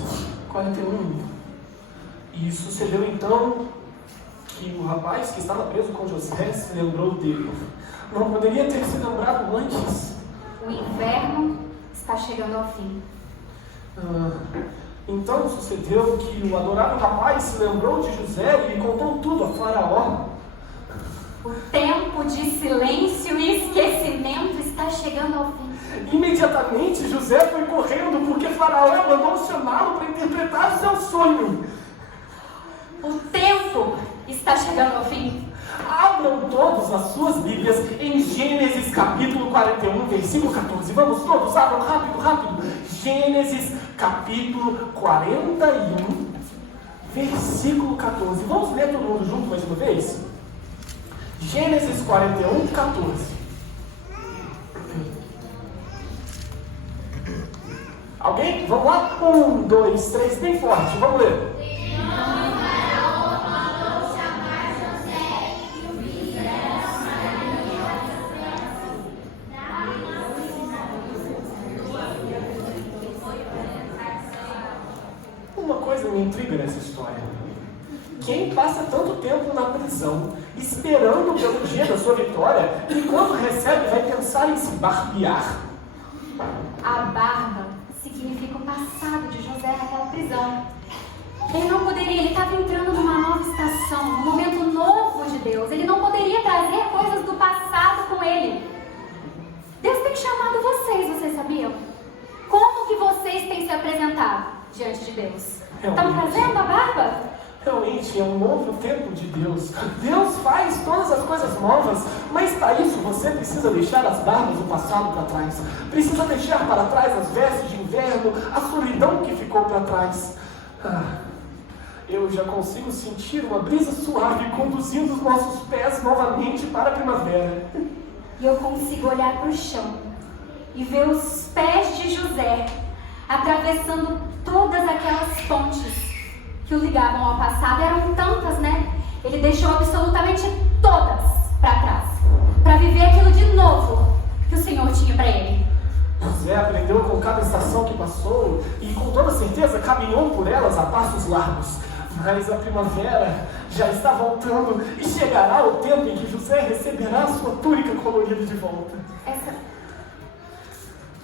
41. E sucedeu então que o rapaz que estava preso com José se lembrou dele. Não poderia ter se lembrado antes. O inverno está chegando ao fim. Então sucedeu que o adorável rapaz se lembrou de José e contou tudo a Faraó. O tempo de silêncio e esquecimento está chegando ao fim. Imediatamente José foi correndo porque Faraó mandou chamá-lo para interpretar o seu sonho. O tempo está chegando ao fim. Abram todos as suas Bíblias em Gênesis capítulo 41, versículo 14. Vamos todos, abram rápido. Gênesis capítulo 41, versículo 14. Vamos ler todo mundo junto mais uma vez? Gênesis 41, 14. Alguém? Vamos lá? 1, 2, 3, bem forte, vamos ler. Uma coisa me intriga nessa história. Quem passa tanto tempo na prisão, esperando pelo dia da sua vitória, e quando recebe vai pensar em se barbear? A barba significa o passado de José. José naquela prisão. Ele não poderia, ele estava entrando numa nova estação, num momento novo de Deus. Ele não poderia trazer coisas do passado com ele. Deus tem chamado vocês sabiam? Como que vocês têm se apresentado diante de Deus? Estão trazendo a barba? Realmente é um novo tempo de Deus. Deus faz todas as coisas novas, mas para isso você precisa deixar as barbas do passado para trás. Precisa deixar para trás as vestes de inverno, a solidão que ficou para trás. Eu já consigo sentir uma brisa suave conduzindo os nossos pés novamente para a primavera. E eu consigo olhar para o chão e ver os pés de José atravessando todas aquelas pontes que o ligavam ao passado. Eram tantas, né? Ele deixou absolutamente todas para trás, para viver aquilo de novo que o Senhor tinha para ele. José aprendeu com cada estação que passou e com toda certeza caminhou por elas a passos largos. Mas a primavera já está voltando e chegará o tempo em que José receberá a sua túnica colorida de volta.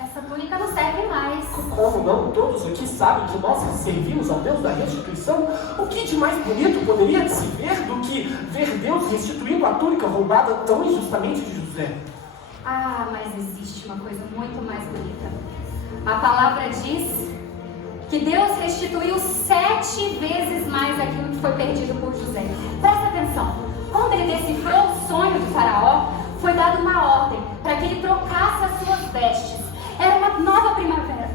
Essa túnica não serve mais. Como não? Todos aqui sabem que nós servimos ao Deus da restituição. O que de mais bonito poderia se ver do que ver Deus restituindo a túnica roubada tão injustamente de José? Ah, mas existe uma coisa muito mais bonita. A palavra diz que Deus restituiu 7 vezes mais aquilo que foi perdido por José. Presta atenção. Quando ele decifrou o sonho do faraó, foi dada uma ordem para que ele trocasse as suas vestes. Era uma nova primavera.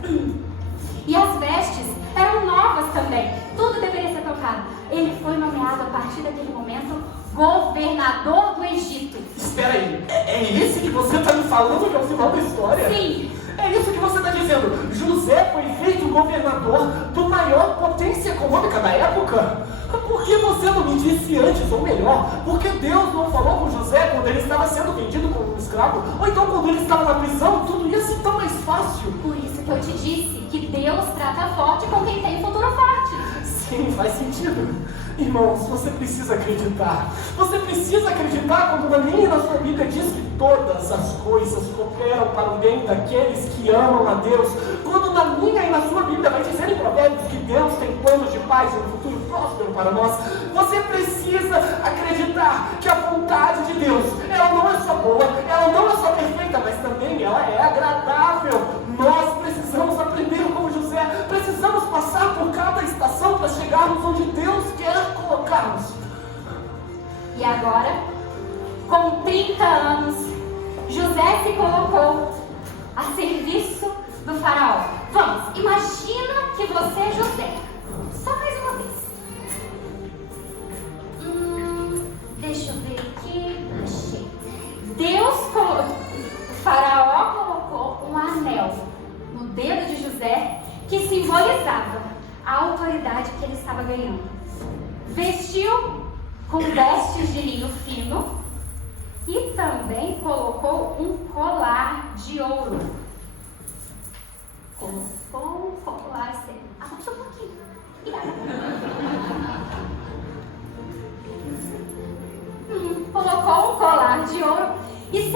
E as vestes eram novas também. Tudo deveria ser trocado. Ele foi nomeado a partir daquele momento governador do Egito. Espera aí, é esse que você está me falando que é o final da história? Sim. É isso que você está dizendo. José foi feito governador do maior potência econômica da época? Por que você não me disse antes, ou melhor, por que Deus não falou com José quando ele estava sendo vendido como um escravo? Ou então quando ele estava na prisão, tudo ia ser tão mais fácil? Por isso que eu te disse que Deus trata forte com quem tem futuro forte. Sim, faz sentido. Irmãos, você precisa acreditar. Você precisa acreditar quando na minha e na sua Bíblia diz que todas as coisas cooperam para o bem daqueles que amam a Deus. Quando na minha e na sua Bíblia vai dizer em Provérbios que Deus tem planos de paz e um futuro próspero para nós. Você precisa acreditar que a vontade de Deus, ela não é só boa, ela não é só perfeita, mas também ela é agradável. Nós precisamos aprender como José, precisamos passar por cada estação para chegarmos onde Deus quer colocar-nos. E agora, com 30 anos, José se colocou a serviço do faraó. Vamos, imagina que você é José. Só mais uma vez. Deixa eu ver aqui. Achei. O faraó colocou um anel no dedo de José que simbolizava a autoridade que ele estava ganhando. Vestiu com vestes de linho fino e também colocou um colar de ouro. Colocou um colar assim. Só um pouquinho. Colocou um colar de ouro. E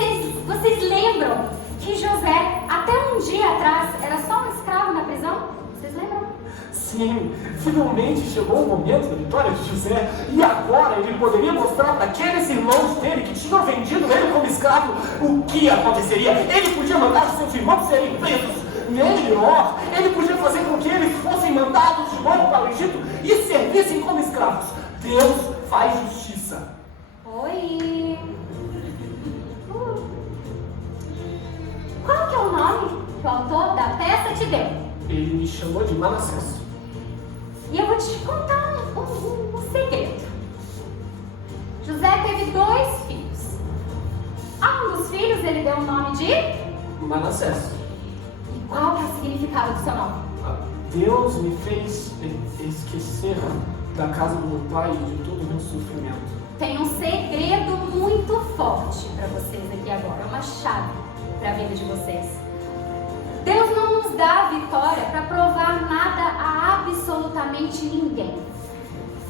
vocês lembram que José, até um dia atrás, era só um escravo na prisão? Vocês lembram? Sim, finalmente chegou o momento da vitória de José. E agora ele poderia mostrar para aqueles irmãos dele que tinham vendido ele como escravo o que aconteceria. Ele podia mandar os seus irmãos serem presos. Melhor, ele podia fazer com que eles fossem mandados de novo para o Egito e servissem como escravos. Deus faz justiça. Oi! Qual que é o nome que o autor da peça te deu? Ele me chamou de Manassés. E eu vou te contar um segredo. José teve 2 filhos. A um dos filhos ele deu o nome de Manassés. E qual que é o significado do seu nome? Deus me fez esquecer da casa do meu pai e de todo o meu sofrimento. Tem um segredo muito forte para vocês aqui agora. É uma chave para a vida de vocês. Deus não nos dá a vitória para provar nada a absolutamente ninguém.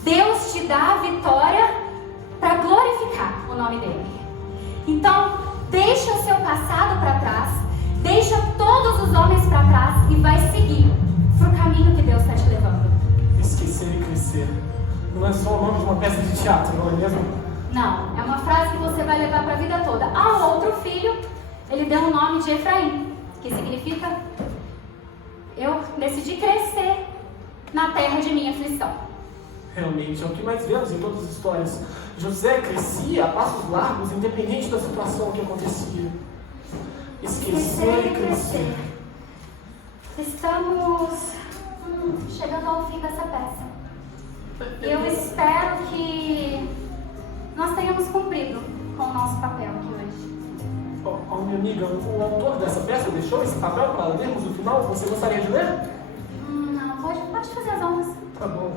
Deus te dá a vitória para glorificar o nome dele. Então, deixa o seu passado para trás, deixa todos os homens para trás e vai seguir pro caminho que Deus está te levando. Esquecer e crescer. Não é só o nome de uma peça de teatro, não é mesmo? Não, é uma frase que você vai levar para a vida toda. Ao outro filho, ele deu o nome de Efraim, que significa: eu decidi crescer na terra de minha aflição. Realmente, é o que mais vemos em todas as histórias. José crescia a passos largos, independente da situação que acontecia. Esquecer e crescer. Estamos chegando ao fim dessa peça. Eu espero que nós tenhamos cumprido com o nosso papel aqui hoje. Minha amiga, o autor dessa peça deixou esse papel para lermos no final? Você gostaria de ler? Não, pode fazer as honras. Tá bom.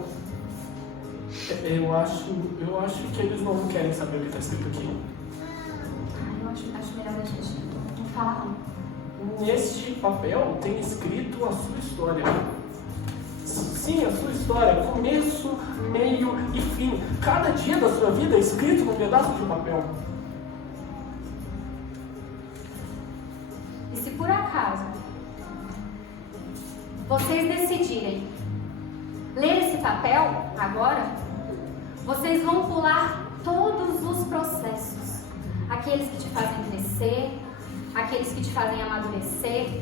Eu acho que eles não querem saber o que está escrito aqui. Eu acho melhor a gente não falar não. Neste papel tem escrito a sua história. Sim, a sua história, começo, meio e fim. Cada dia da sua vida é escrito num pedaço de um papel. E se por acaso vocês decidirem ler esse papel agora, vocês vão pular todos os processos. Aqueles que te fazem crescer, aqueles que te fazem amadurecer.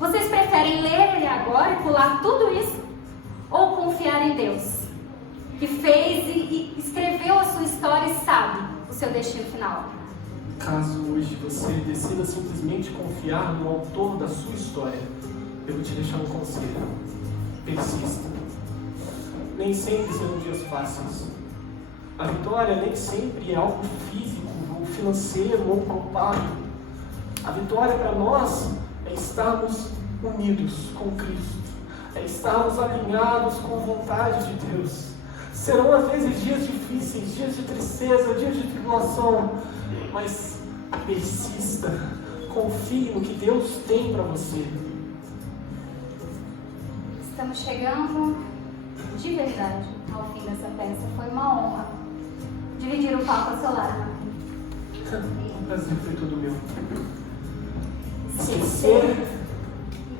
Vocês preferem ler ele agora e pular tudo isso? Ou confiar em Deus, que fez e escreveu a sua história e sabe o seu destino final? Caso hoje você decida simplesmente confiar no autor da sua história, eu vou te deixar um conselho. Persista. Nem sempre serão dias fáceis. A vitória nem sempre é algo físico, ou financeiro, ou palpável. A vitória para nós é estarmos unidos com Cristo, é estarmos alinhados com a vontade de Deus. Serão às vezes dias difíceis, dias de tristeza, dias de tribulação, mas persista, confie no que Deus tem para você. Estamos chegando de verdade ao fim dessa peça. Foi uma honra dividir o palco ao seu lado. O prazer foi todo meu. Esquecer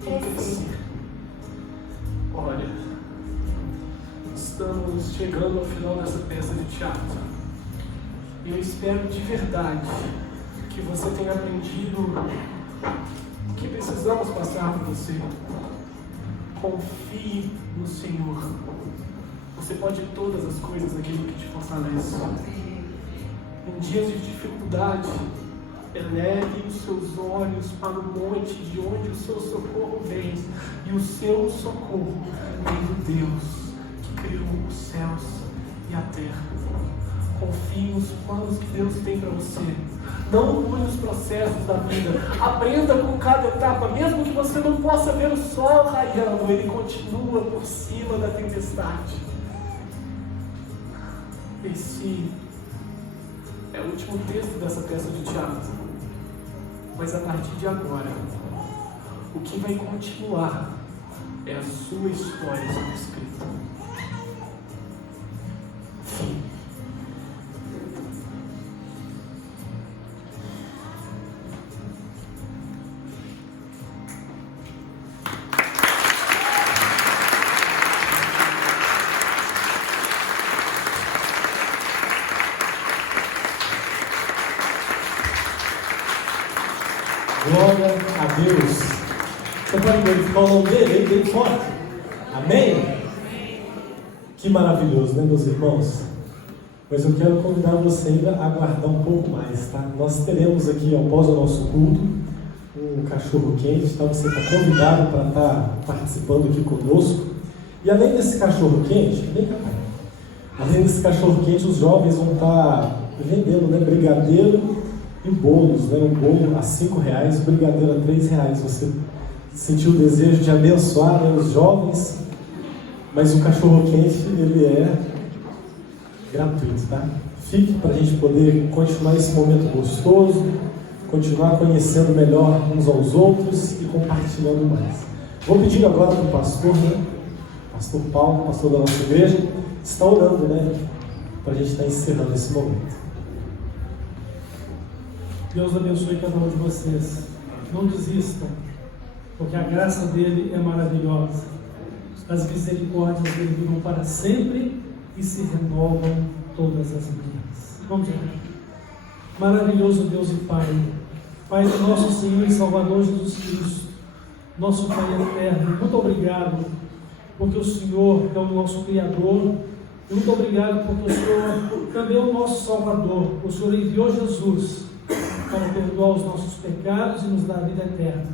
e crescer. Olha, estamos chegando ao final dessa peça de teatro. E eu espero de verdade que você tenha aprendido o que precisamos passar para você. Confie no Senhor. Você pode todas as coisas naquele que te fortalece. Em dias de dificuldade, eleve os seus olhos para o monte de onde o seu socorro vem. E o seu socorro vem do Deus que criou os céus e a terra. Confie nos planos que Deus tem para você. Não pule os processos da vida. Aprenda com cada etapa. Mesmo que você não possa ver o sol raiando, ele continua por cima da tempestade. Esse é o último texto dessa peça de teatro. Mas a partir de agora, o que vai continuar é a sua história sendo escrita. Fim. Glória a Deus. Você pode verificar o nome dele, ele bem forte. Amém? Que maravilhoso, né, meus irmãos? Mas eu quero convidar você ainda a aguardar um pouco mais, tá? Nós teremos aqui, após o nosso culto, um cachorro quente, tá? Você está convidado para estar participando aqui conosco. E além desse cachorro quente, vem cá, pai. Além desse cachorro quente, os jovens vão estar vendendo, né, brigadeiro e bolos, né? Um bolo a R$5, o brigadeiro a R$3. Você sentiu o desejo de abençoar, né, os jovens, mas o cachorro quente, ele é gratuito, tá? Fique para a gente poder continuar esse momento gostoso, continuar conhecendo melhor uns aos outros e compartilhando mais. Vou pedir agora para o pastor, né? Pastor Paulo, pastor da nossa igreja, está orando, né? Para a gente estar encerrando esse momento. Deus abençoe cada um de vocês. Não desistam, porque a graça dele é maravilhosa. As misericórdias dele duram para sempre e se renovam todas as manhãs. Vamos orar. Maravilhoso Deus e Pai, Pai do nosso Senhor e Salvador Jesus Cristo, nosso Pai eterno, muito obrigado porque o Senhor é o nosso Criador, muito obrigado porque o Senhor também é o nosso Salvador. O Senhor enviou Jesus para perdoar os nossos pecados e nos dar a vida eterna.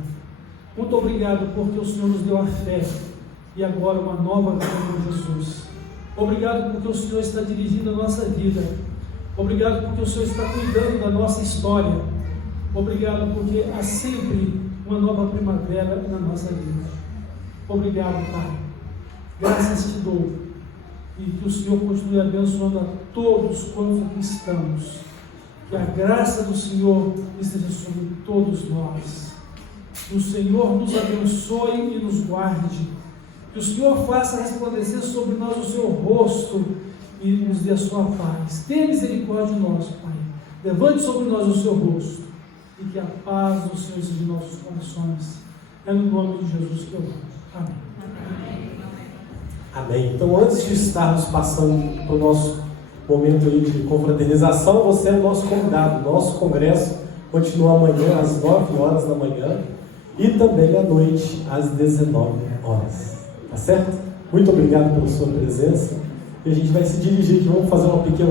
Muito obrigado porque o Senhor nos deu a fé e agora uma nova vida com Jesus. Obrigado porque o Senhor está dirigindo a nossa vida. Obrigado porque o Senhor está cuidando da nossa história. Obrigado porque há sempre uma nova primavera na nossa vida. Obrigado, Pai. Graças te dou. E que o Senhor continue abençoando a todos quantos aqui estamos. Que a graça do Senhor esteja sobre todos nós. Que o Senhor nos abençoe e nos guarde. Que o Senhor faça resplandecer sobre nós o seu rosto e nos dê a sua paz. Tenha misericórdia de nós, Pai. Levante sobre nós o seu rosto e que a paz do Senhor seja em nossos corações. É no nome de Jesus que eu oro. Amém. Amém. Então, antes de estarmos passando para o nosso momento aí de confraternização, você é o nosso convidado. Nosso congresso continua amanhã às 9 horas da manhã e também à noite às 19 horas. Tá certo? Muito obrigado pela sua presença. E a gente vai se dirigir aqui, vamos fazer uma pequena